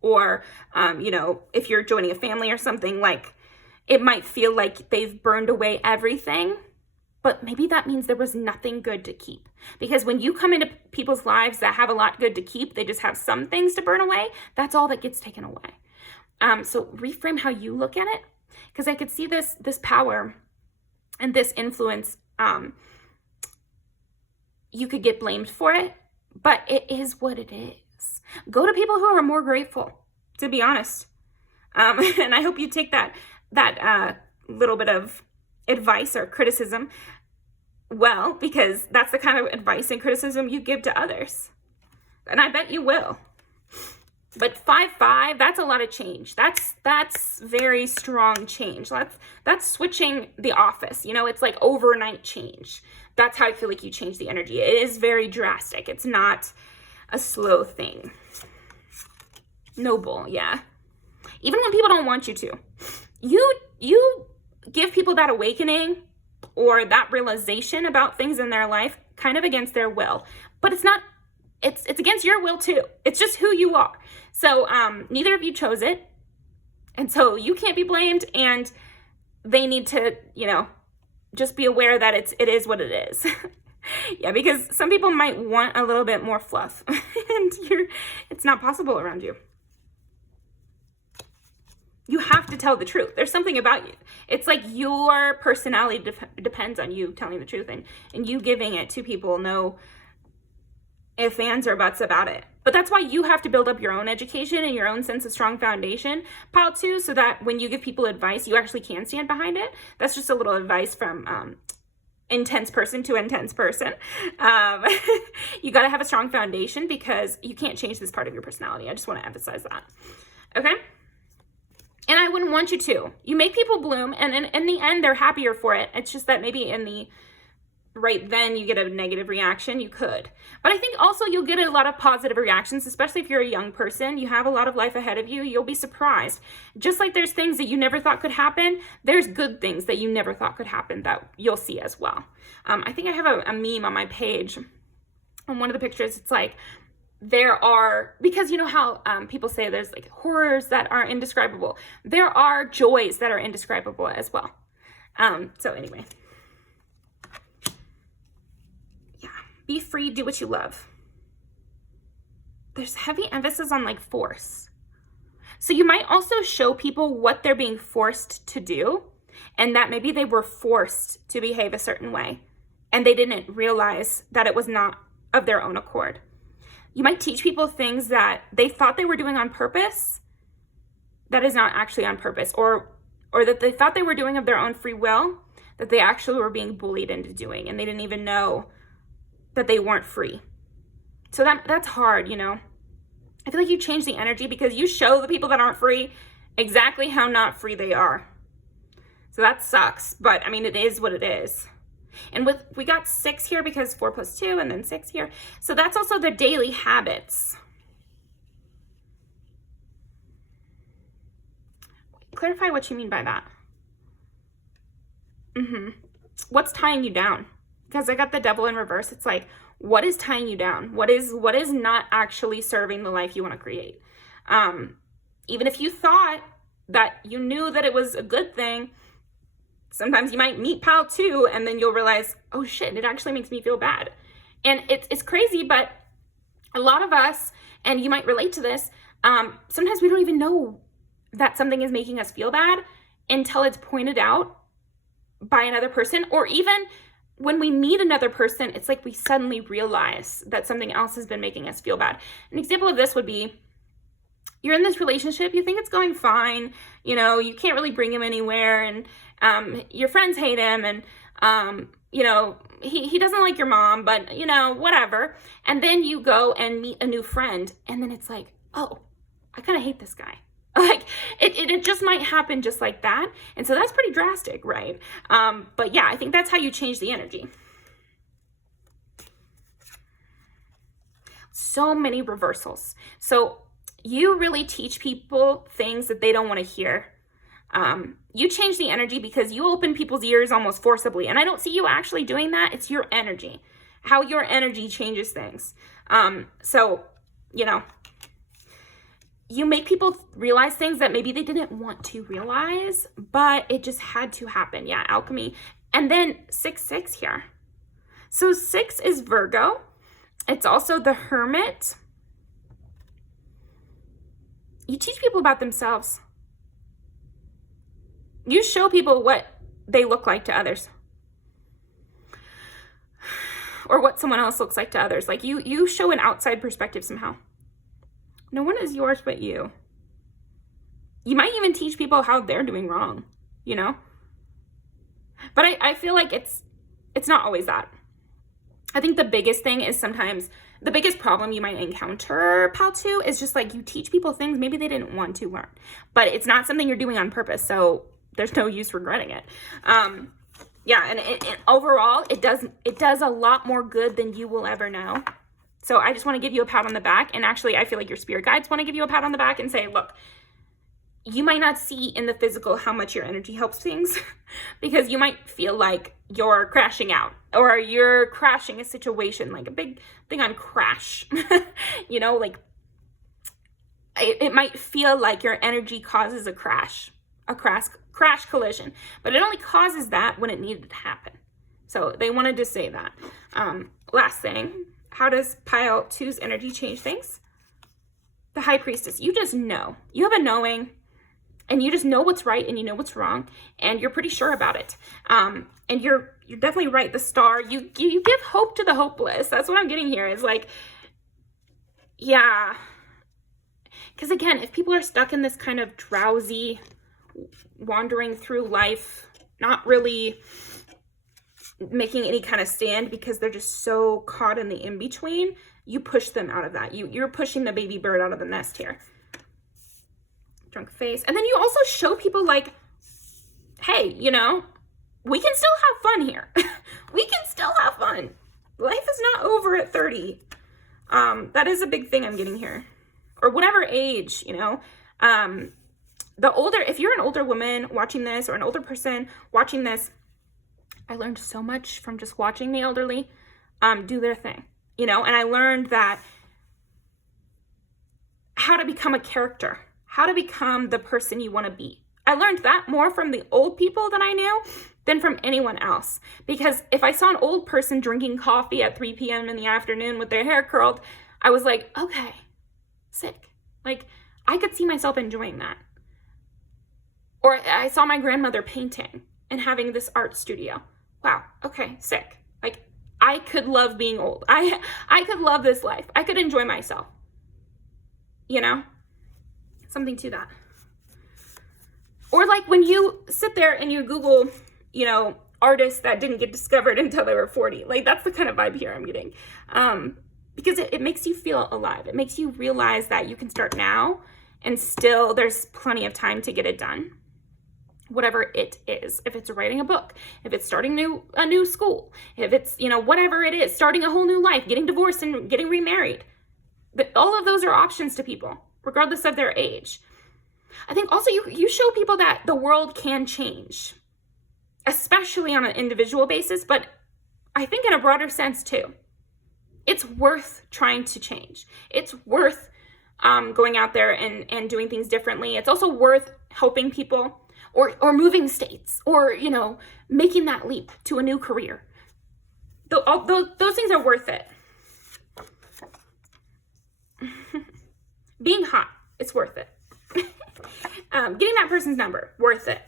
or, if you're joining a family or something, like it might feel like they've burned away everything, but maybe that means there was nothing good to keep. Because when you come into people's lives that have a lot good to keep, they just have some things to burn away. That's all that gets taken away. So reframe how you look at it, because I could see this power and this influence. You could get blamed for it, but it is what it is. Go to people who are more grateful, to be honest. And I hope you take that little bit of advice or criticism well, because that's the kind of advice and criticism you give to others. And I bet you will. But 5-5, that's a lot of change. That's very strong change. That's switching the office. It's like overnight change. That's how I feel like you change the energy. It is very drastic. It's not a slow thing. Noble, yeah. Even when people don't want you to. You give people that awakening or that realization about things in their life kind of against their will. But it's not, it's against your will too. It's just who you are. So neither of you chose it. And so you can't be blamed, and they need to, just be aware that it is what it is. Yeah, because some people might want a little bit more fluff and it's not possible around you. You have to tell the truth. There's something about you. It's like your personality depends on you telling the truth and you giving it to people. No ifs, ands, or buts about it. But that's why you have to build up your own education and your own sense of strong foundation, pile 2, so that when you give people advice, you actually can stand behind it. That's just a little advice from intense person to intense person. You got to have a strong foundation, because you can't change this part of your personality. I just want to emphasize that. Okay? And I wouldn't want you to. You make people bloom, and in the end, they're happier for it. It's just that maybe right then you get a negative reaction. You could. But I think also you'll get a lot of positive reactions, especially if you're a young person. You have a lot of life ahead of you. You'll be surprised. Just like there's things that you never thought could happen, there's good things that you never thought could happen that you'll see as well. I think I have a meme on my page. On one of the pictures, it's like, there are, because you know how people say there's like horrors that are indescribable. There are joys that are indescribable as well. So anyway. Yeah. Be free, do what you love. There's heavy emphasis on like force. So you might also show people what they're being forced to do, and that maybe they were forced to behave a certain way and they didn't realize that it was not of their own accord. You might teach people things that they thought they were doing on purpose that is not actually on purpose, or that they thought they were doing of their own free will that they actually were being bullied into doing, and they didn't even know that they weren't free. So that's hard, you know. I feel like you change the energy because you show the people that aren't free exactly how not free they are. So that sucks, but I mean, it is what it is. And we got 6 here because 4 plus 2 and then 6 here. So that's also the daily habits. Clarify what you mean by that. What's tying you down? Because I got the devil in reverse. It's like, what is tying you down? What is not actually serving the life you want to create? Even if you thought that you knew that it was a good thing, sometimes you might meet pile 2 and then you'll realize, oh shit, it actually makes me feel bad. And it's crazy, but a lot of us, and you might relate to this, sometimes we don't even know that something is making us feel bad until it's pointed out by another person. Or even when we meet another person, it's like we suddenly realize that something else has been making us feel bad. An example of this would be, you're in this relationship, you think it's going fine, you know, you can't really bring him anywhere, and your friends hate him, and you know, he doesn't like your mom, but you know, whatever. And then you go and meet a new friend, and then it's like, oh, I kind of hate this guy. Like it just might happen just like that. And so that's pretty drastic, right? But yeah, I think that's how you change the energy. So many reversals. So you really teach people things that they don't want to hear. You change the energy because you open people's ears almost forcibly. And I don't see you actually doing that. It's your energy, how your energy changes things. So, you know, you make people realize things that maybe they didn't want to realize, but it just had to happen. Yeah, alchemy. And then 6-6 here. So 6 is Virgo. It's also the Hermit. You teach people about themselves. You show people what they look like to others, or what someone else looks like to others. Like you show an outside perspective somehow. No one is yours but you. You might even teach people how they're doing wrong, you know? But I feel like it's not always that. I think the biggest thing is sometimes the biggest problem you might encounter, pal, too, is just like you teach people things maybe they didn't want to learn. But it's not something you're doing on purpose, so there's no use regretting it. Yeah, and overall, it does a lot more good than you will ever know. So I just want to give you a pat on the back. And actually, I feel like your spirit guides want to give you a pat on the back and say, look, you might not see in the physical how much your energy helps things because you might feel like you're crashing out or you're crashing a situation, like a big thing on crash, you know, like it might feel like your energy causes a crash collision, but it only causes that when it needed to happen. So they wanted to say that. Last thing, how does pile 2's energy change things? The High Priestess, you just know. You have a knowing, and you just know what's right and you know what's wrong, and you're pretty sure about it. And you're definitely right. The Star, you give hope to the hopeless. That's what I'm getting here. Is like, yeah. Because again, if people are stuck in this kind of drowsy, wandering through life, not really making any kind of stand because they're just so caught in the in-between, you push them out of that. You're pushing the baby bird out of the nest here. Drunk face. And then you also show people like, hey, you know, we can still have fun here. We can still have fun. Life is not over at 30. That is a big thing I'm getting here. Or whatever age, you know. If you're an older woman watching this or an older person watching this, I learned so much from just watching the elderly do their thing, you know, and I learned that how to become a character, how to become the person you want to be. I learned that more from the old people that I knew than from anyone else. Because if I saw an old person drinking coffee at 3 p.m. in the afternoon with their hair curled, I was like, okay, sick. Like, I could see myself enjoying that. Or I saw my grandmother painting and having this art studio. Wow, okay, sick. Like, I could love being old. I could love this life. I could enjoy myself. You know? Something to that. Or like when you sit there and you Google, you know, artists that didn't get discovered until they were 40. Like, that's the kind of vibe here I'm getting. Because it makes you feel alive. It makes you realize that you can start now and still there's plenty of time to get it done. Whatever it is. If it's writing a book, if it's starting a new school, if it's, you know, whatever it is, starting a whole new life, getting divorced and getting remarried. But all of those are options to people, regardless of their age. I think also you show people that the world can change, especially on an individual basis, but I think in a broader sense too. It's worth trying to change. It's worth going out there and doing things differently. It's also worth helping people or moving states or, you know, making that leap to a new career. Those things are worth it. Being hot, it's worth it. Getting that person's number, worth it.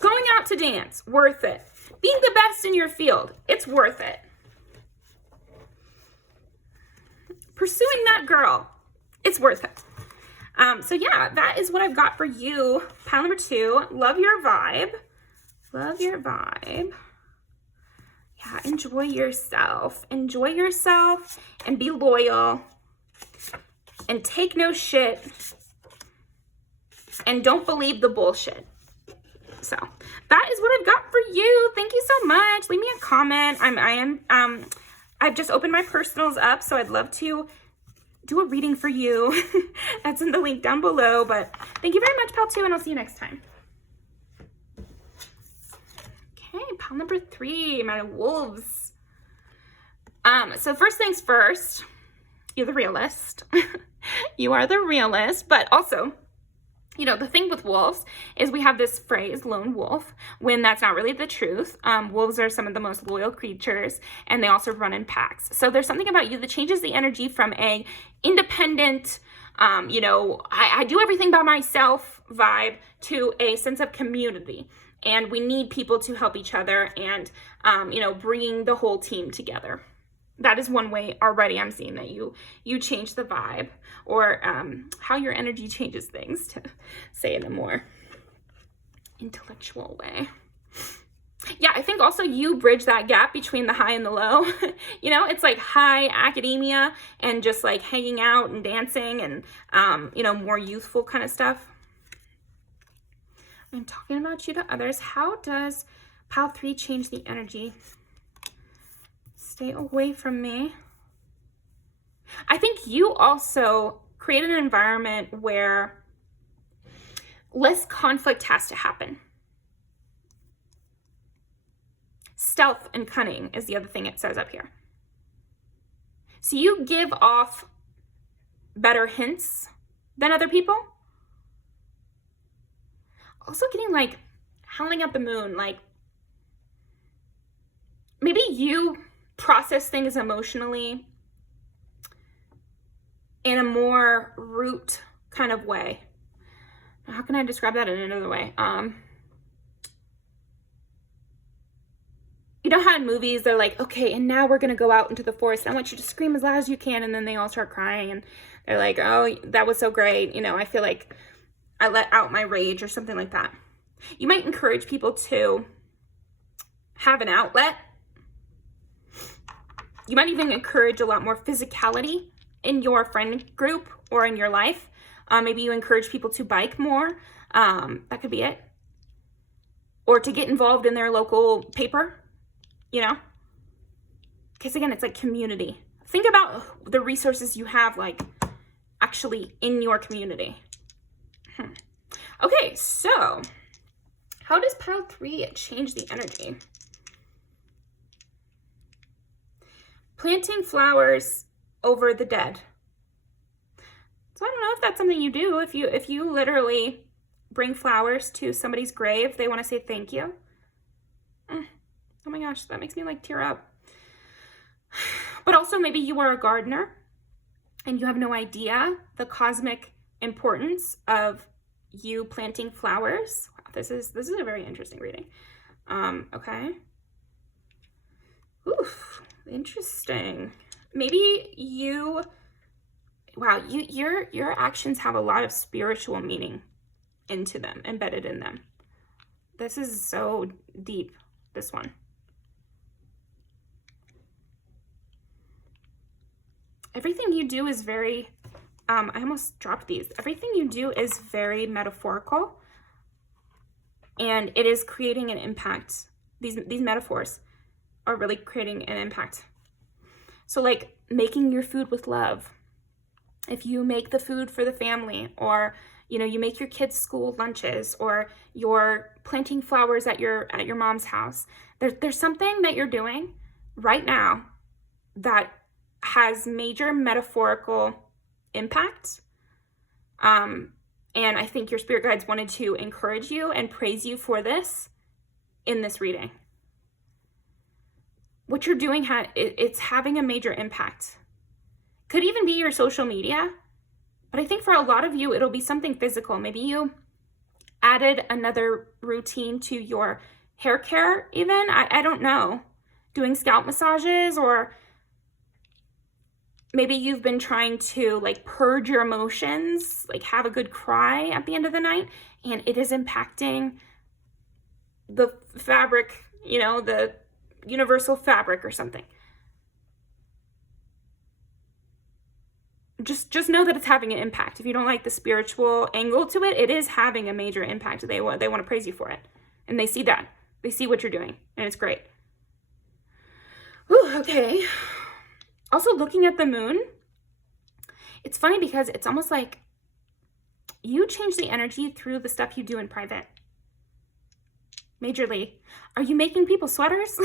Going out to dance, worth it. Being the best in your field, it's worth it. Pursuing that girl, it's worth it. So yeah, that is what I've got for you. Pile number 2, love your vibe. Love your vibe. Yeah, enjoy yourself. Enjoy yourself and be loyal and take no shit and don't believe the bullshit. So that is what I've got for you. Thank you so much. Leave me a comment. I've just opened my personals up, so I'd love to do a reading for you. That's in the link down below. But thank you very much, pile 2, and I'll see you next time. Okay, pile number 3, my wolves. So first things first, you're the realist. You are the realist, but also, you know, the thing with wolves is we have this phrase, lone wolf, when that's not really the truth. Wolves are some of the most loyal creatures, and they also run in packs. So there's something about you that changes the energy from a independent, you know, I do everything by myself vibe to a sense of community. And we need people to help each other and, you know, bringing the whole team together. That is one way already I'm seeing that you change the vibe, or how your energy changes things, to say it in a more intellectual way. Yeah, I think also you bridge that gap between the high and the low. You know, it's like high academia and just like hanging out and dancing and, you know, more youthful kind of stuff. I'm talking about you to others. How does pile 3 change the energy? Stay away from me. I think you also create an environment where less conflict has to happen. Stealth and cunning is the other thing it says up here. So you give off better hints than other people. Also getting like howling at the moon, like maybe you process things emotionally in a more root kind of way. How can I describe that in another way? You know how in movies they're like, okay, and now we're gonna go out into the forest. I want you to scream as loud as you can, and then they all start crying, and they're like, oh, that was so great. You know, I feel like I let out my rage or something like that. You might encourage people to have an outlet. You might even encourage a lot more physicality in your friend group or in your life. Maybe you encourage people to bike more. That could be it. Or to get involved in their local paper, you know? Because again, it's like community. Think about the resources you have, like, actually in your community. Okay, so how does pile 3 change the energy? Planting flowers over the dead. So I don't know if that's something you do. If you literally bring flowers to somebody's grave, they want to say thank you. Oh my gosh, that makes me like tear up. But also maybe you are a gardener and you have no idea the cosmic importance of you planting flowers. Wow, this is a very interesting reading. Okay. Oof. Interesting. Maybe your actions have a lot of spiritual meaning into them, embedded in them. This is so deep, this one. Everything you do is very, I almost dropped these. Everything you do is very metaphorical, and it is creating an impact. These metaphors are really creating an impact. So like making your food with love. If you make the food for the family, or you know, you make your kids' school lunches, or you're planting flowers at your mom's house. There's something that you're doing right now that has major metaphorical impact. And I think your spirit guides wanted to encourage you and praise you for this in this reading. What you're doing, it's having a major impact. Could even be your social media, but I think for a lot of you, it'll be something physical. Maybe you added another routine to your hair care even. I don't know. Doing scalp massages, or maybe you've been trying to like purge your emotions, like have a good cry at the end of the night, and it is impacting the fabric, you know, the universal fabric or something. Just know that it's having an impact. If you don't like the spiritual angle to it, it is having a major impact. They want to praise you for it. And they see that. They see what you're doing, and it's great. Whew, okay. Also, looking at the moon, it's funny because it's almost like you change the energy through the stuff you do in private. Majorly. Are you making people sweaters?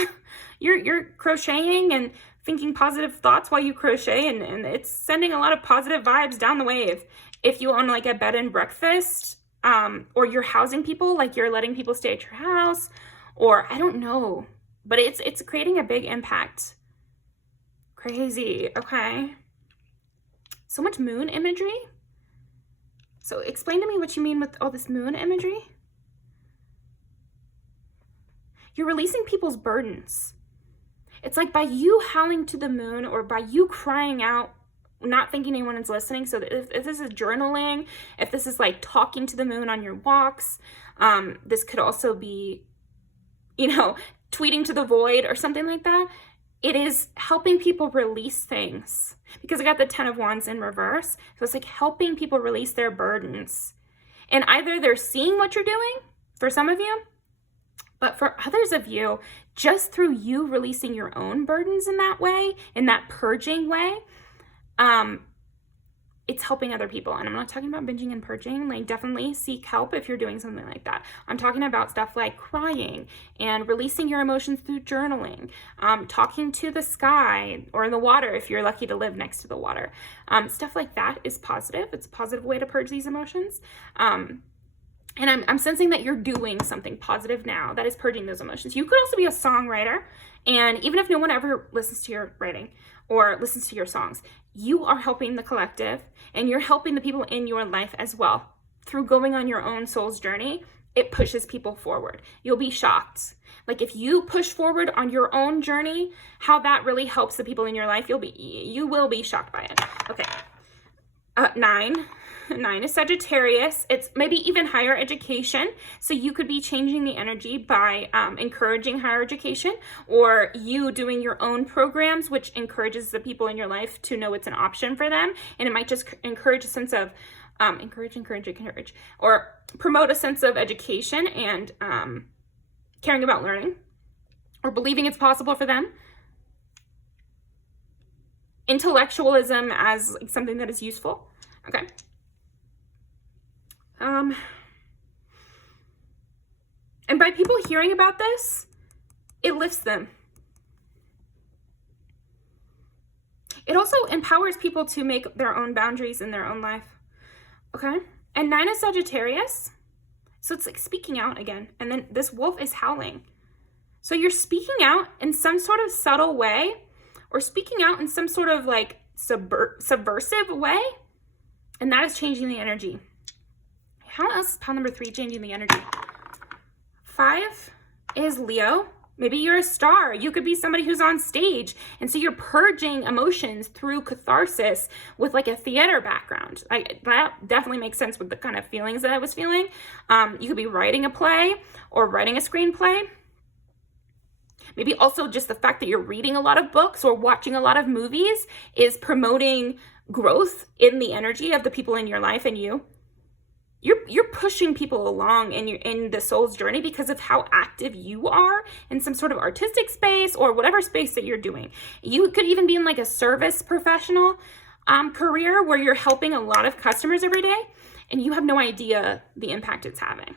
You're crocheting and thinking positive thoughts while you crochet, and it's sending a lot of positive vibes down the wave. If you own like a bed and breakfast, or you're housing people, like you're letting people stay at your house, or I don't know, but it's creating a big impact. Crazy. Okay. So much moon imagery. So explain to me what you mean with all this moon imagery. You're releasing people's burdens. It's like by you howling to the moon or by you crying out, not thinking anyone is listening. So if this is journaling, if this is like talking to the moon on your walks, this could also be, you know, tweeting to the void or something like that. It is helping people release things, because I got the 10 of Wands in reverse. So it's like helping people release their burdens. And either they're seeing what you're doing, for some of you, but for others of you, just through you releasing your own burdens in that way, in that purging way, it's helping other people. And I'm not talking about binging and purging. Like, definitely seek help if you're doing something like that. I'm talking about stuff like crying and releasing your emotions through journaling, talking to the sky or the water if you're lucky to live next to the water. Stuff like that is positive. It's a positive way to purge these emotions. And I'm sensing that you're doing something positive now that is purging those emotions. You could also be a songwriter, and even if no one ever listens to your writing or listens to your songs, you are helping the collective, and you're helping the people in your life as well. Through going on your own soul's journey, it pushes people forward. You'll be shocked. Like, if you push forward on your own journey, how that really helps the people in your life, you will be shocked by it. Okay. 9 is Sagittarius. It's maybe even higher education. So you could be changing the energy by encouraging higher education, or you doing your own programs, which encourages the people in your life to know it's an option for them. And it might just encourage a sense of, encourage, or promote a sense of education and caring about learning, or believing it's possible for them. Intellectualism as something that is useful. Okay. And by people hearing about this, it lifts them. It also empowers people to make their own boundaries in their own life. Okay? And 9 is Sagittarius. So it's like speaking out again. And then this wolf is howling. So you're speaking out in some sort of subtle way, or speaking out in some sort of like subversive way. And that is changing the energy. How else is pile number 3 changing the energy? 5 is Leo. Maybe you're a star. You could be somebody who's on stage. And so you're purging emotions through catharsis with like a theater background. That definitely makes sense with the kind of feelings that I was feeling. You could be writing a play or writing a screenplay. Maybe also just the fact that you're reading a lot of books or watching a lot of movies is promoting growth in the energy of the people in your life and you. You're pushing people along in the soul's journey because of how active you are in some sort of artistic space or whatever space that you're doing. You could even be in like a service professional career where you're helping a lot of customers every day and you have no idea the impact it's having.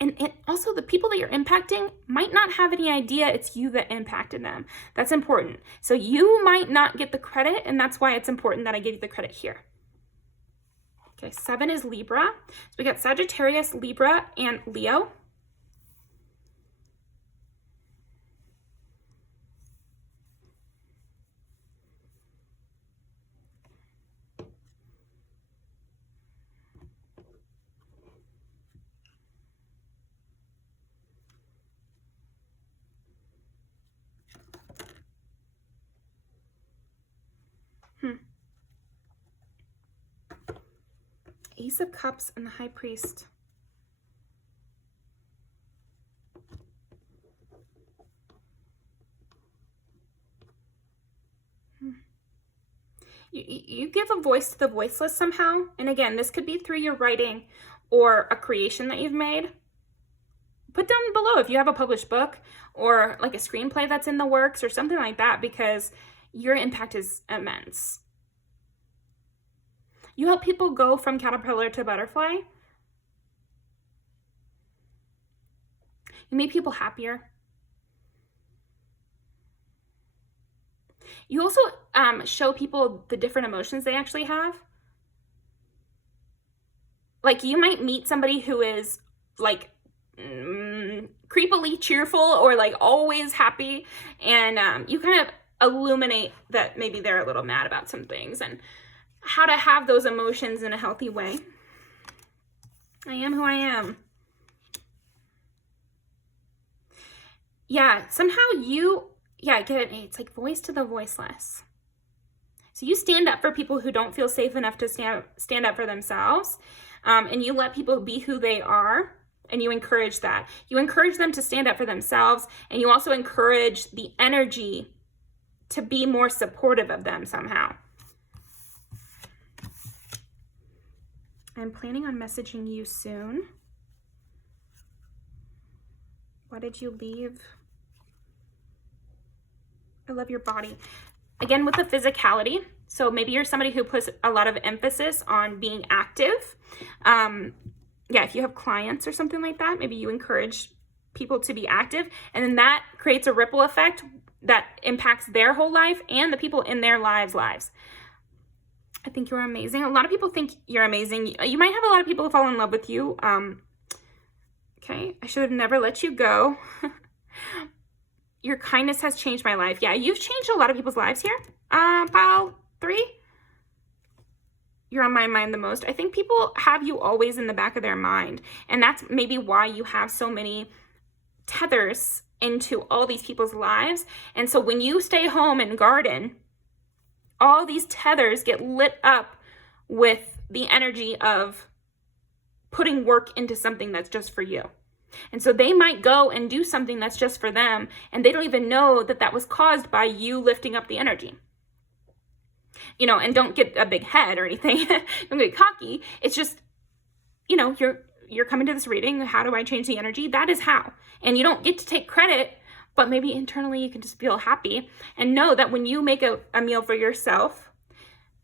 And also the people that you're impacting might not have any idea it's you that impacted them. That's important. So you might not get the credit, and that's why it's important that I give you the credit here. Okay, 7 is Libra. So we got Sagittarius, Libra, and Leo. Ace of Cups and the High Priest. You give a voice to the voiceless somehow. And again, this could be through your writing or a creation that you've made. Put down below if you have a published book or like a screenplay that's in the works or something like that, because your impact is immense. You help people go from caterpillar to butterfly. You make people happier. You also show people the different emotions they actually have. Like you might meet somebody who is like creepily cheerful or like always happy, and you kind of illuminate that maybe they're a little mad about some things and how to have those emotions in a healthy way. I am who I am. Yeah, somehow get it. It's like voice to the voiceless. So you stand up for people who don't feel safe enough to stand up for themselves, and you let people be who they are, and you encourage that. You encourage them to stand up for themselves, and you also encourage the energy to be more supportive of them somehow. I'm planning on messaging you soon. Why did you leave? I love your body. Again, with the physicality. So maybe you're somebody who puts a lot of emphasis on being active. Yeah, if you have clients or something like that, maybe you encourage people to be active. And then that creates a ripple effect that impacts their whole life and the people in their lives. I think you're amazing. A lot of people think you're amazing. You might have a lot of people fall in love with you. Okay, I should have never let you go. Your kindness has changed my life. Yeah, you've changed a lot of people's lives here. Pile 3. You're on my mind the most. I think people have you always in the back of their mind. And that's maybe why you have so many tethers into all these people's lives. And so when you stay home and garden, all these tethers get lit up with the energy of putting work into something that's just for you. And so they might go and do something that's just for them, and they don't even know that that was caused by you lifting up the energy. You know, and don't get a big head or anything. Don't get cocky. It's just, you know, you're coming to this reading. How do I change the energy? That is how. And you don't get to take credit, but maybe internally you can just feel happy and know that when you make a meal for yourself,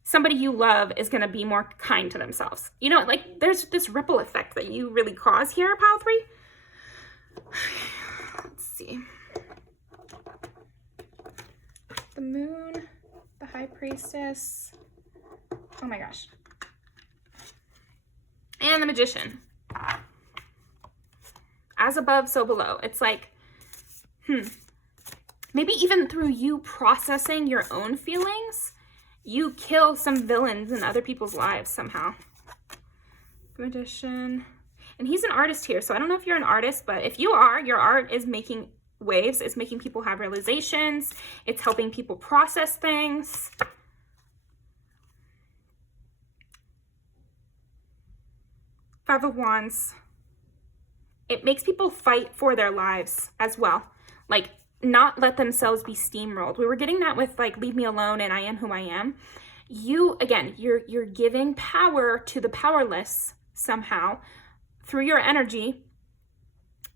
somebody you love is going to be more kind to themselves. You know, like there's this ripple effect that you really cause here, pile 3. Let's see. The moon, the high priestess. Oh my gosh. And the magician. As above, so below. It's like, maybe even through you processing your own feelings, you kill some villains in other people's lives somehow. Magician. And he's an artist here, so I don't know if you're an artist, but if you are, your art is making waves. It's making people have realizations. It's helping people process things. Five of Wands. It makes people fight for their lives as well. Like, not let themselves be steamrolled. We were getting that with like, leave me alone and I am who I am. You, again, you're giving power to the powerless somehow. Through your energy,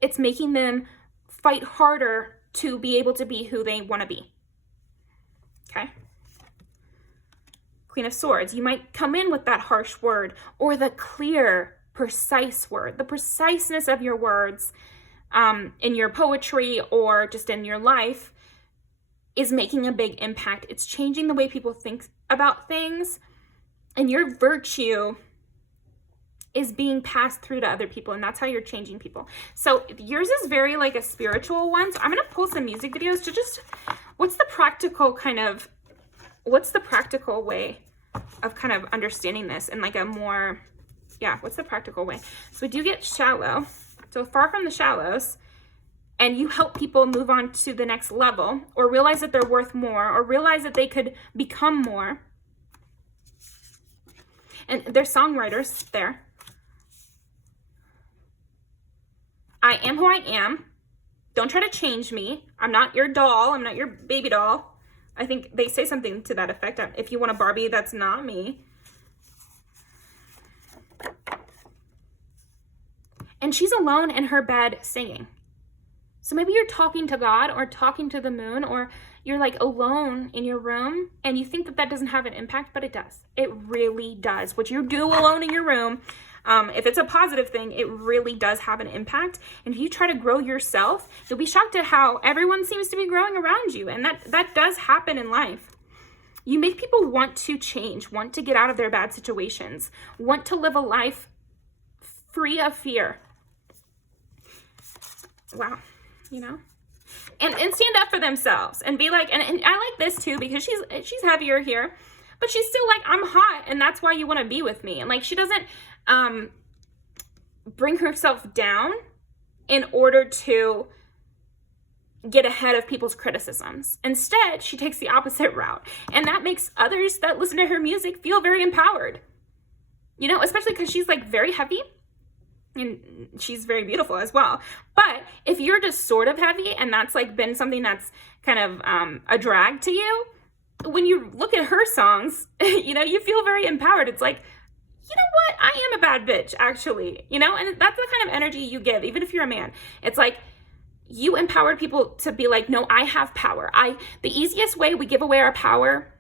it's making them fight harder to be able to be who they want to be. Okay? Queen of Swords. You might come in with that harsh word or the clear, precise word. The preciseness of your words in your poetry or just in your life is making a big impact. It's changing the way people think about things, and your virtue is being passed through to other people, and that's how you're changing people. So yours is very like a spiritual one. So I'm going to pull some music videos to just, what's the practical way of kind of understanding this in like a more, what's the practical way? So we do get shallow. So far from the shallows, and you help people move on to the next level or realize that they're worth more or realize that they could become more. And there's songwriters there. I am who I am. Don't try to change me. I'm not your doll. I'm not your baby doll. I think they say something to that effect. If you want a Barbie, that's not me. And she's alone in her bed singing. So maybe you're talking to God or talking to the moon, or you're like alone in your room and you think that that doesn't have an impact, but it does. It really does. What you do alone in your room, if it's a positive thing, it really does have an impact. And if you try to grow yourself, you'll be shocked at how everyone seems to be growing around you. And that does happen in life. You make people want to change, want to get out of their bad situations, want to live a life free of fear. Wow. You know, and stand up for themselves and be like, and I like this too, because she's heavier here, but she's still like, I'm hot and that's why you want to be with me. And like, she doesn't bring herself down in order to get ahead of people's criticisms. Instead, she takes the opposite route, and that makes others that listen to her music feel very empowered, you know, especially because she's like very heavy. And she's very beautiful as well. But if you're just sort of heavy and that's like been something that's kind of a drag to you, when you look at her songs, you know, you feel very empowered. It's like, you know what? I am a bad bitch, actually, you know, and that's the kind of energy you give, even if you're a man. It's like you empowered people to be like, no, I have power. The easiest way we give away our power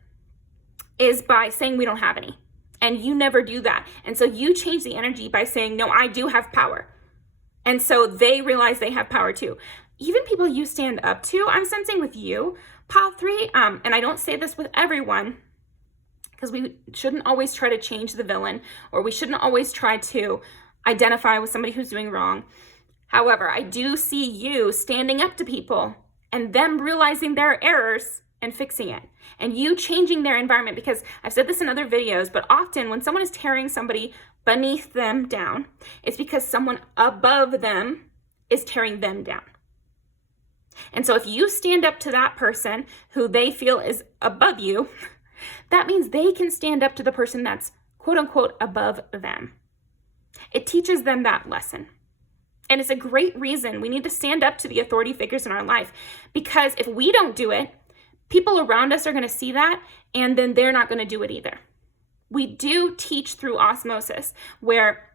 is by saying we don't have any. And you never do that. And so you change the energy by saying, no, I do have power. And so they realize they have power too. Even people you stand up to, I'm sensing with you, pile 3, and I don't say this with everyone, because we shouldn't always try to change the villain, or we shouldn't always try to identify with somebody who's doing wrong. However, I do see you standing up to people and them realizing their errors and fixing it, and you changing their environment, because I've said this in other videos, but often when someone is tearing somebody beneath them down, it's because someone above them is tearing them down. And so if you stand up to that person who they feel is above you, that means they can stand up to the person that's quote unquote above them. It teaches them that lesson. And it's a great reason we need to stand up to the authority figures in our life, because if we don't do it, people around us are going to see that, and then they're not going to do it either. We do teach through osmosis, where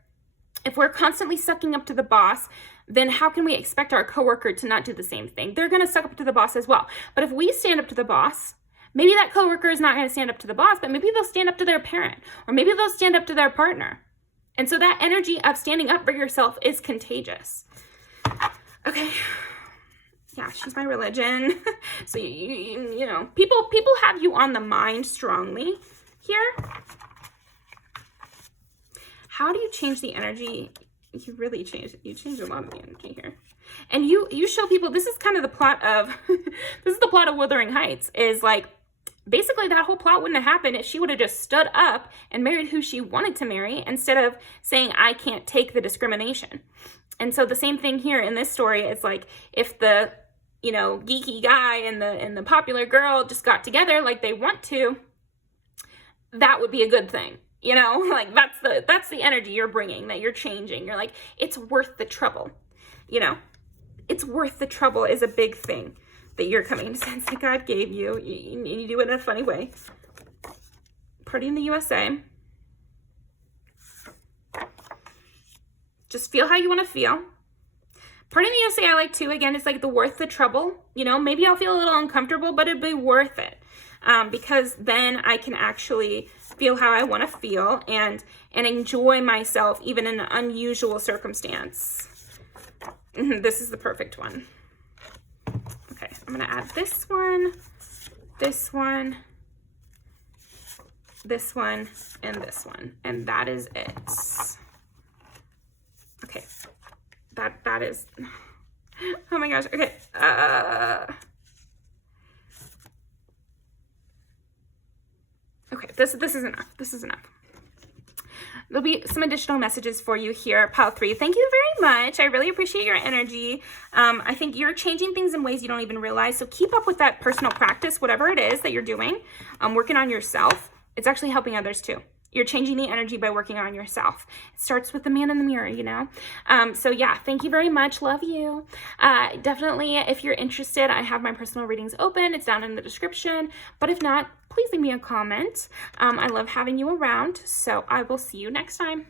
if we're constantly sucking up to the boss, then how can we expect our coworker to not do the same thing? They're going to suck up to the boss as well. But if we stand up to the boss, maybe that coworker is not going to stand up to the boss, but maybe they'll stand up to their parent, or maybe they'll stand up to their partner. And so that energy of standing up for yourself is contagious. Okay. Yeah, she's my religion. So, you know, people have you on the mind strongly here. How do you change the energy? You really change it. You change a lot of the energy here. And you show people, this is kind of the plot of, this is the plot of Wuthering Heights, is like, basically that whole plot wouldn't have happened if she would have just stood up and married who she wanted to marry, instead of saying, I can't take the discrimination. And so the same thing here in this story, it's like, if the, you know, geeky guy and the popular girl just got together like they want to, that would be a good thing. You know, like that's the energy you're bringing, that you're changing. You're like, it's worth the trouble. You know, it's worth the trouble is a big thing that you're coming to sense that God gave you. You do it in a funny way. Party in the USA. Just feel how you want to feel. Party in the USA I like too. Again, it's like the worth the trouble. You know, maybe I'll feel a little uncomfortable, but it'd be worth it. Because then I can actually feel how I want to feel and enjoy myself even in an unusual circumstance. This is the perfect one. Okay, I'm going to add this one, this one, this one, and this one. And that is it. Okay. That is, oh my gosh. Okay. Okay, this is enough. This is enough. There'll be some additional messages for you here, pile 3. Thank you very much. I really appreciate your energy. I think you're changing things in ways you don't even realize. So keep up with that personal practice, whatever it is that you're doing, working on yourself. It's actually helping others too. You're changing the energy by working on yourself. It starts with the man in the mirror, you know? So yeah, thank you very much. Love you. Definitely, if you're interested, I have my personal readings open. It's down in the description. But if not, please leave me a comment. I love having you around. So I will see you next time.